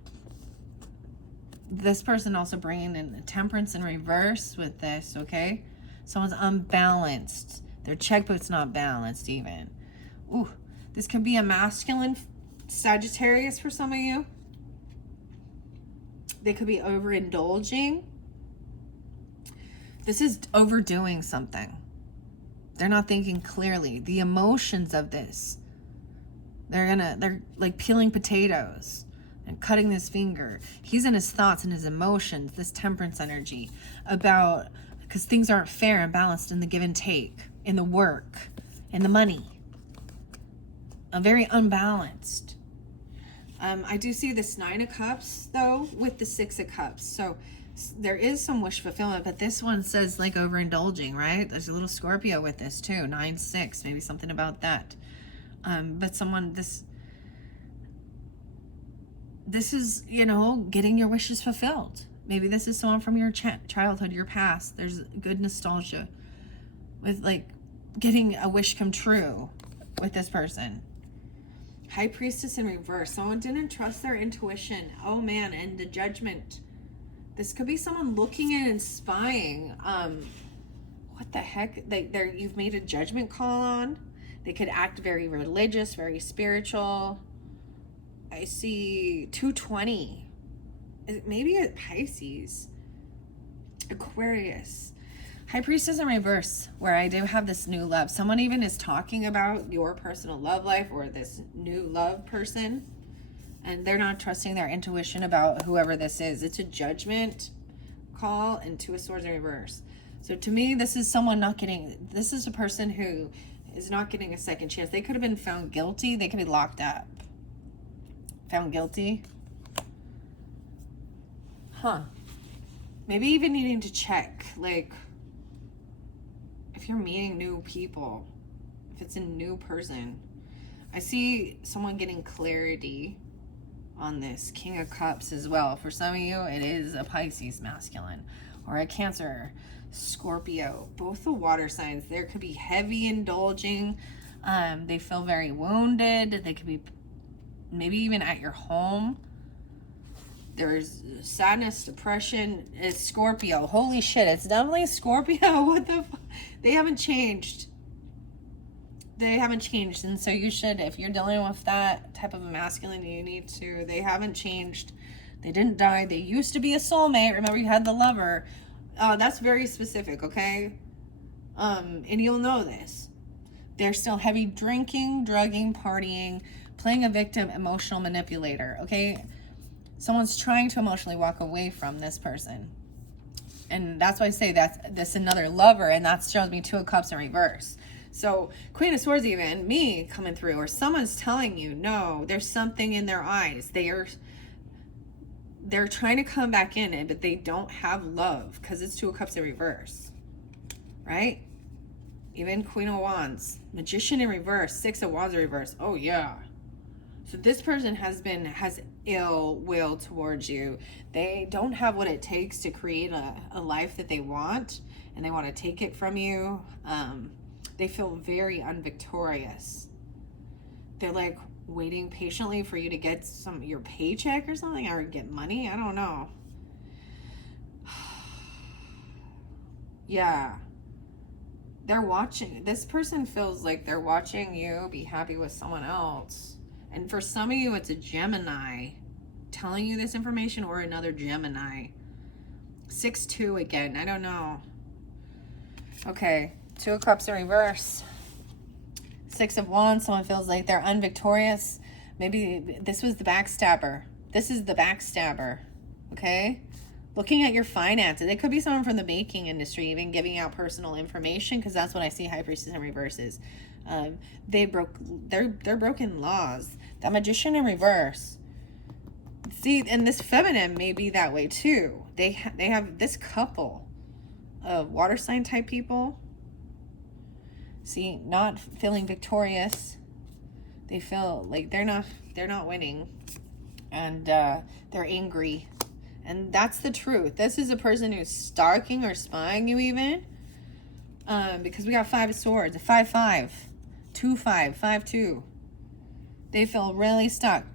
This person also bringing in temperance in reverse with this, okay? Someone's unbalanced. Their checkbook's not balanced even. Ooh, this could be a masculine Sagittarius for some of you. They could be overindulging. This is overdoing something. They're not thinking clearly. The emotions of this. They're like peeling potatoes and cutting his finger. He's in his thoughts and his emotions, this temperance energy about, because things aren't fair and balanced in the give and take, in the work, in the money. Very unbalanced. I do see this 9 of Cups though with the 6 of Cups. So there is some wish fulfillment, but this one says like overindulging, right? There's a little Scorpio with this too. 9-6, maybe something about that. But someone, this is, you know, getting your wishes fulfilled. Maybe this is someone from your childhood, your past. There's good nostalgia with like getting a wish come true with this person. High Priestess in reverse. Someone didn't trust their intuition. Oh man, and the Judgment. This could be someone looking in and spying. What the heck? You've made a judgment call on. They could act very religious, very spiritual. I see 220. Maybe a Pisces. Aquarius. High Priestess in reverse, where I do have this new love. Someone even is talking about your personal love life or this new love person, and they're not trusting their intuition about whoever this is. It's a judgment call and 2 of Swords in reverse. So to me, this is someone this is a person who is not getting a second chance. They could have been found guilty. They could be locked up. Found guilty. Huh. Maybe even needing to check, like, if you're meeting new people, if it's a new person. I see someone getting clarity on this King of Cups as well. For some of you, it is a Pisces masculine or a Cancer, Scorpio, both the water signs. There could be heavy indulging. They feel very wounded. They could be maybe even at your home. There's sadness, depression. It's Scorpio. Holy shit, it's definitely Scorpio. What the fuck? They haven't changed. They haven't changed. And so you should, if you're dealing with that type of a masculine, you need to. They haven't changed. They didn't die. They used to be a soulmate. Remember, you had the lover. That's very specific, okay? And you'll know this. They're still heavy drinking, drugging, partying, playing a victim, emotional manipulator, okay? Someone's trying to emotionally walk away from this person. And that's why I say that's another lover, and that shows me 2 of Cups in reverse. So Queen of Swords, even me coming through, or someone's telling you, no, there's something in their eyes. They're trying to come back in it, but they don't have love because it's 2 of Cups in reverse, right? Even Queen of Wands, Magician in reverse, 6 of Wands in reverse. Oh yeah. So this person has ill will towards you. They don't have what it takes to create a life that they want, and they want to take it from you. They feel very unvictorious. They're like waiting patiently for you to get your paycheck or something, or get money. I don't know. Yeah. They're watching. This person feels like they're watching you be happy with someone else. And for some of you, it's a Gemini telling you this information, or another Gemini. 6-2 again. I don't know. Okay. 2 of Cups in reverse. 6 of Wands. Someone feels like they're unvictorious. Maybe this was the backstabber. This is the backstabber. Okay? Looking at your finances. It could be someone from the baking industry, even giving out personal information, because that's what I see High Priestess in reverse is. They're broken laws. That Magician in reverse. See, and this feminine may be that way too. They have this couple of water sign type people. See, not feeling victorious. They feel like they're not winning, and they're angry, and that's the truth. This is a person who's stalking or spying you even. Because we got 5 of swords, a 5-5, 2-5, 5-2. They feel really stuck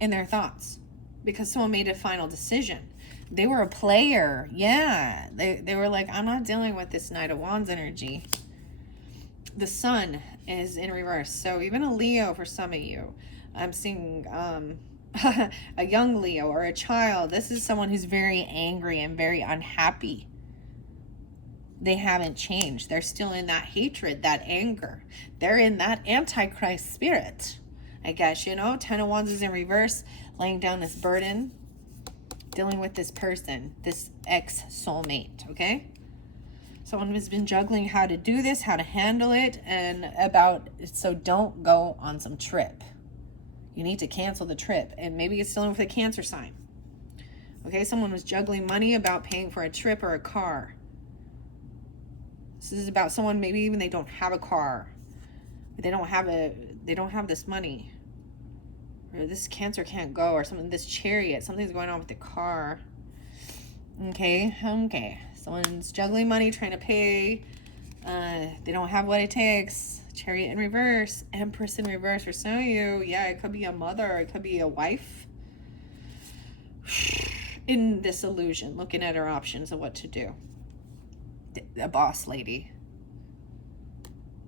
in their thoughts because someone made a final decision. They were a player. Yeah. They were like, I'm not dealing with this Knight of Wands energy. The Sun is in reverse. So even a Leo for some of you. I'm seeing a young Leo or a child. This is someone who's very angry and very unhappy. They haven't changed. They're still in that hatred, that anger. They're in that Antichrist spirit. I guess, you know, 10 of Wands is in reverse, laying down this burden, dealing with this person, this ex-soulmate, okay? Someone has been juggling how to do this, how to handle it, and so don't go on some trip. You need to cancel the trip, and maybe it's dealing with a Cancer sign. Okay, someone was juggling money about paying for a trip or a car. This is about someone, maybe even they don't have a car. They don't have this money. Or this Cancer can't go, or something, this Chariot, something's going on with the car. Okay. Someone's juggling money, trying to pay. They don't have what it takes. Chariot in reverse, Empress in reverse for some of you. Yeah, it could be a mother, it could be a wife. In this illusion, looking at her options of what to do. A boss lady,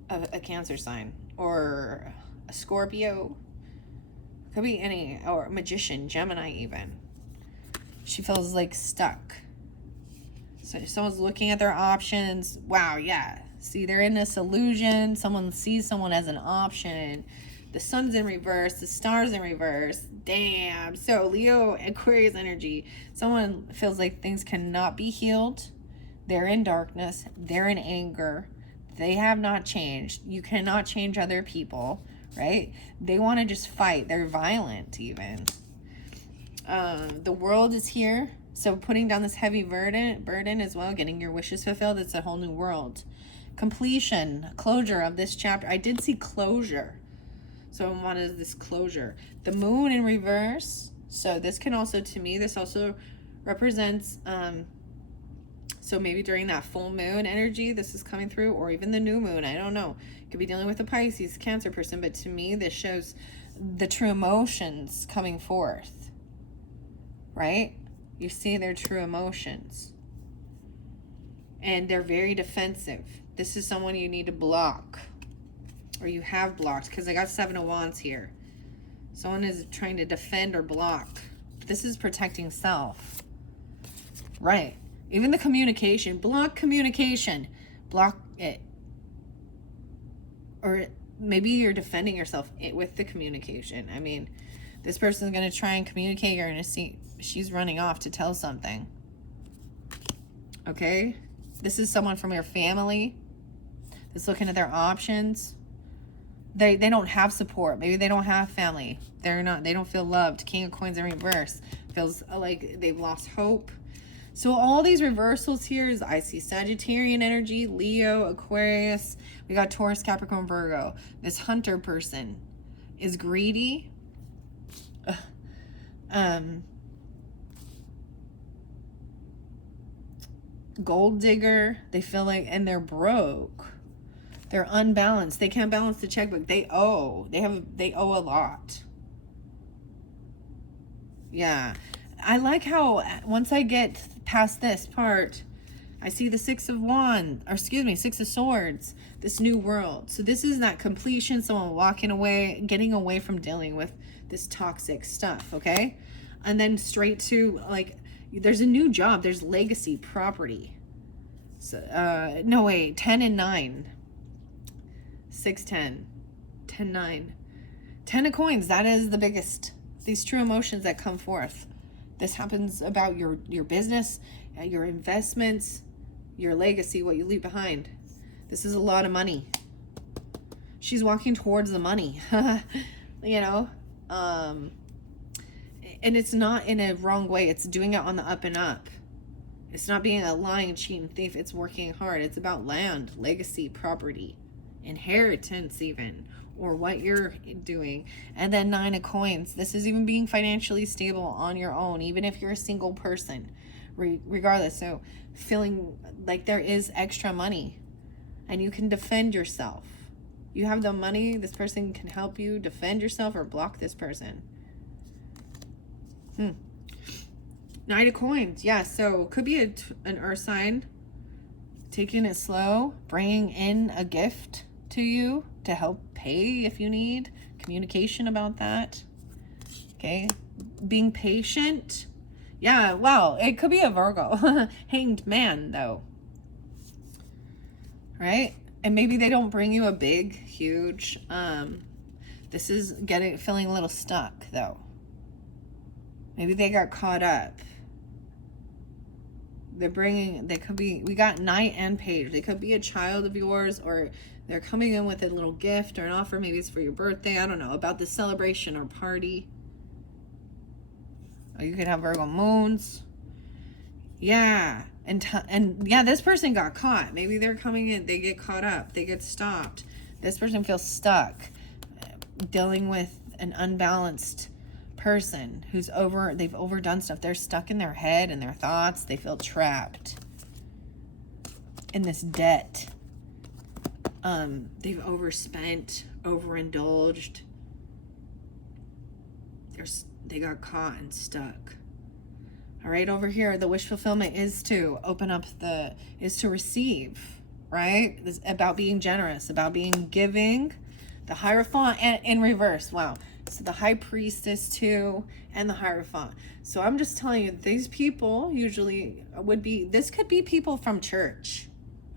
a Cancer sign, or a Scorpio, could be any, or magician, Gemini even. She feels like stuck. So someone's looking at their options. Wow, yeah. See, they're in this illusion. Someone sees someone as an option. The Sun's in reverse, the Star's in reverse. Damn. So Leo, Aquarius energy. Someone feels like things cannot be healed. They're in darkness. They're in anger. They have not changed. You cannot change other people, right? They want to just fight. They're violent even. The World is here. So putting down this heavy burden as well, getting your wishes fulfilled. It's a whole new world. Completion, closure of this chapter. I did see closure. So what is this closure? The Moon in reverse. So this can also, to me, this also represents... So maybe during that full moon energy, this is coming through, or even the new moon. I don't know. Could be dealing with a Pisces, Cancer person, but to me, this shows the true emotions coming forth, right? You see their true emotions, and they're very defensive. This is someone you need to block, or you have blocked, because I got 7 of Wands here. Someone is trying to defend or block. This is protecting self, right? Even the communication, block communication, block it. Or maybe you're defending yourself with the communication. I mean, this person's going to try and communicate. You're going to see she's running off to tell something. Okay? This is someone from your family that's looking at their options. They don't have support. Maybe they don't have family. They don't feel loved. King of Coins in reverse. Feels like they've lost hope. So all these reversals here is I see Sagittarian energy, Leo, Aquarius. We got Taurus, Capricorn, Virgo. This hunter person is greedy. Gold digger. They feel like, and they're broke. They're unbalanced. They can't balance the checkbook. They owe. They owe a lot. Yeah. I like how once I get past this part, I see the 6 of Swords, this new world. So this is that completion, someone walking away, getting away from dealing with this toxic stuff, okay? And then straight to, like, there's a new job, there's legacy, property. So, no, wait, 10 and 9. 6, 10, 10, 9. 10 of Coins, that is the biggest. These true emotions that come forth. This happens about your business, your investments, your legacy, what you leave behind. This is a lot of money. She's walking towards the money, you know? And it's not in a wrong way. It's doing it on the up and up. It's not being a lying, cheating thief. It's working hard. It's about land, legacy, property, inheritance even, or what you're doing. And then 9 of Coins. This is even being financially stable on your own, even if you're a single person, regardless. So feeling like there is extra money and you can defend yourself. You have the money, this person can help you defend yourself or block this person. Knight of Coins. Yeah, so could be an earth sign. Taking it slow. Bringing in a gift to you to help pay if you need. Communication about that. Okay. Being patient. Yeah, wow. It could be a Virgo. Hanged Man, though. Right? And maybe they don't bring you a big, huge, this is feeling a little stuck, though. Maybe they got caught up. They could be, we got Knight and Page. They could be a child of yours, or they're coming in with a little gift or an offer. Maybe it's for your birthday. I don't know, about the celebration or party. Or you could have Virgo moons. Yeah. And yeah, this person got caught. Maybe they're coming in, they get caught up, they get stopped. This person feels stuck, dealing with an unbalanced person who's they've overdone stuff. They're stuck in their head and their thoughts. They feel trapped in this debt. They've overspent, overindulged. They got caught and stuck. All right, over here, the wish fulfillment is to open up is to receive, right? It's about being generous, about being giving. The Hierophant and in reverse. Wow. So the High Priestess too, and the Hierophant. So I'm just telling you, these people usually this could be people from church,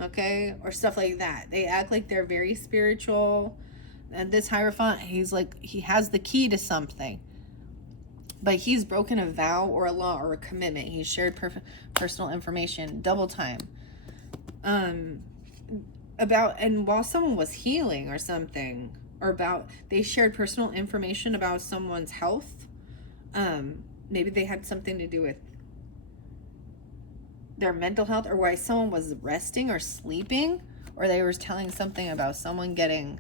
okay? Or stuff like that. They act like they're very spiritual. And this Hierophant, he has the key to something. But he's broken a vow or a law or a commitment. He's shared personal information double time. And while someone was healing or something, they shared personal information about someone's health. Maybe they had something to do with their mental health, or why someone was resting or sleeping, or they were telling something about someone they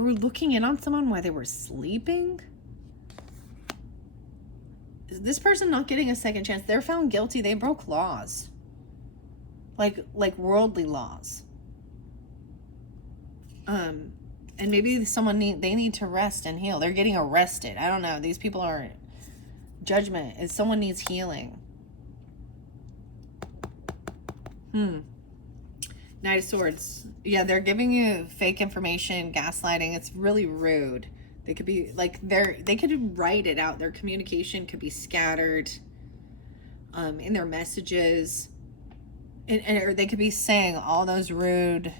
were looking in on someone while they were sleeping. Is this person not getting a second chance? They're found guilty. They broke laws. Like worldly laws. And maybe they need to rest and heal. They're getting arrested. I don't know. These people are judgment. Someone needs healing. Knight of Swords. Yeah, they're giving you fake information, gaslighting. It's really rude. They could be they could write it out. Their communication could be scattered in their messages. Or they could be saying all those rude,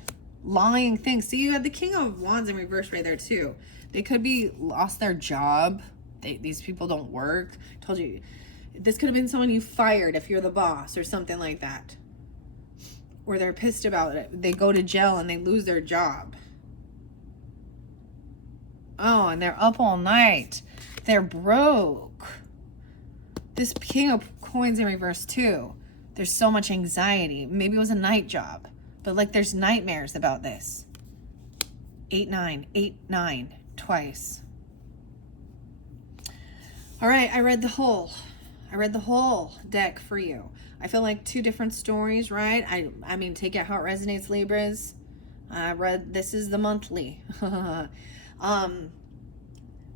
lying things. See, you have the King of Wands in reverse right there too. They could be lost their job. These people don't work. Told you, this could have been someone you fired if you're the boss or something like that. Or they're pissed about it. They go to jail and they lose their job. Oh, and they're up all night. They're broke. This King of Coins in reverse too. There's so much anxiety. Maybe it was a night job, but there's nightmares about this. 8-9, 8-9, twice. All right, I read the whole deck for you. I feel like 2 different stories, right? I mean, take it how it resonates, Libras. I read, this is the monthly.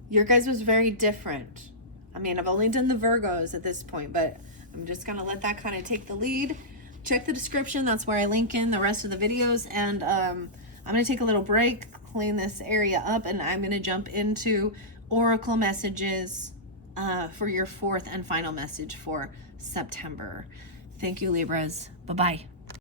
Your guys was very different. I mean, I've only done the Virgos at this point, but I'm just gonna let that kind of take the lead. Check the description. That's where I link in the rest of the videos. And I'm gonna take a little break, clean this area up, and I'm gonna jump into Oracle messages for your 4th and final message for September. Thank you, Libras. Bye-bye.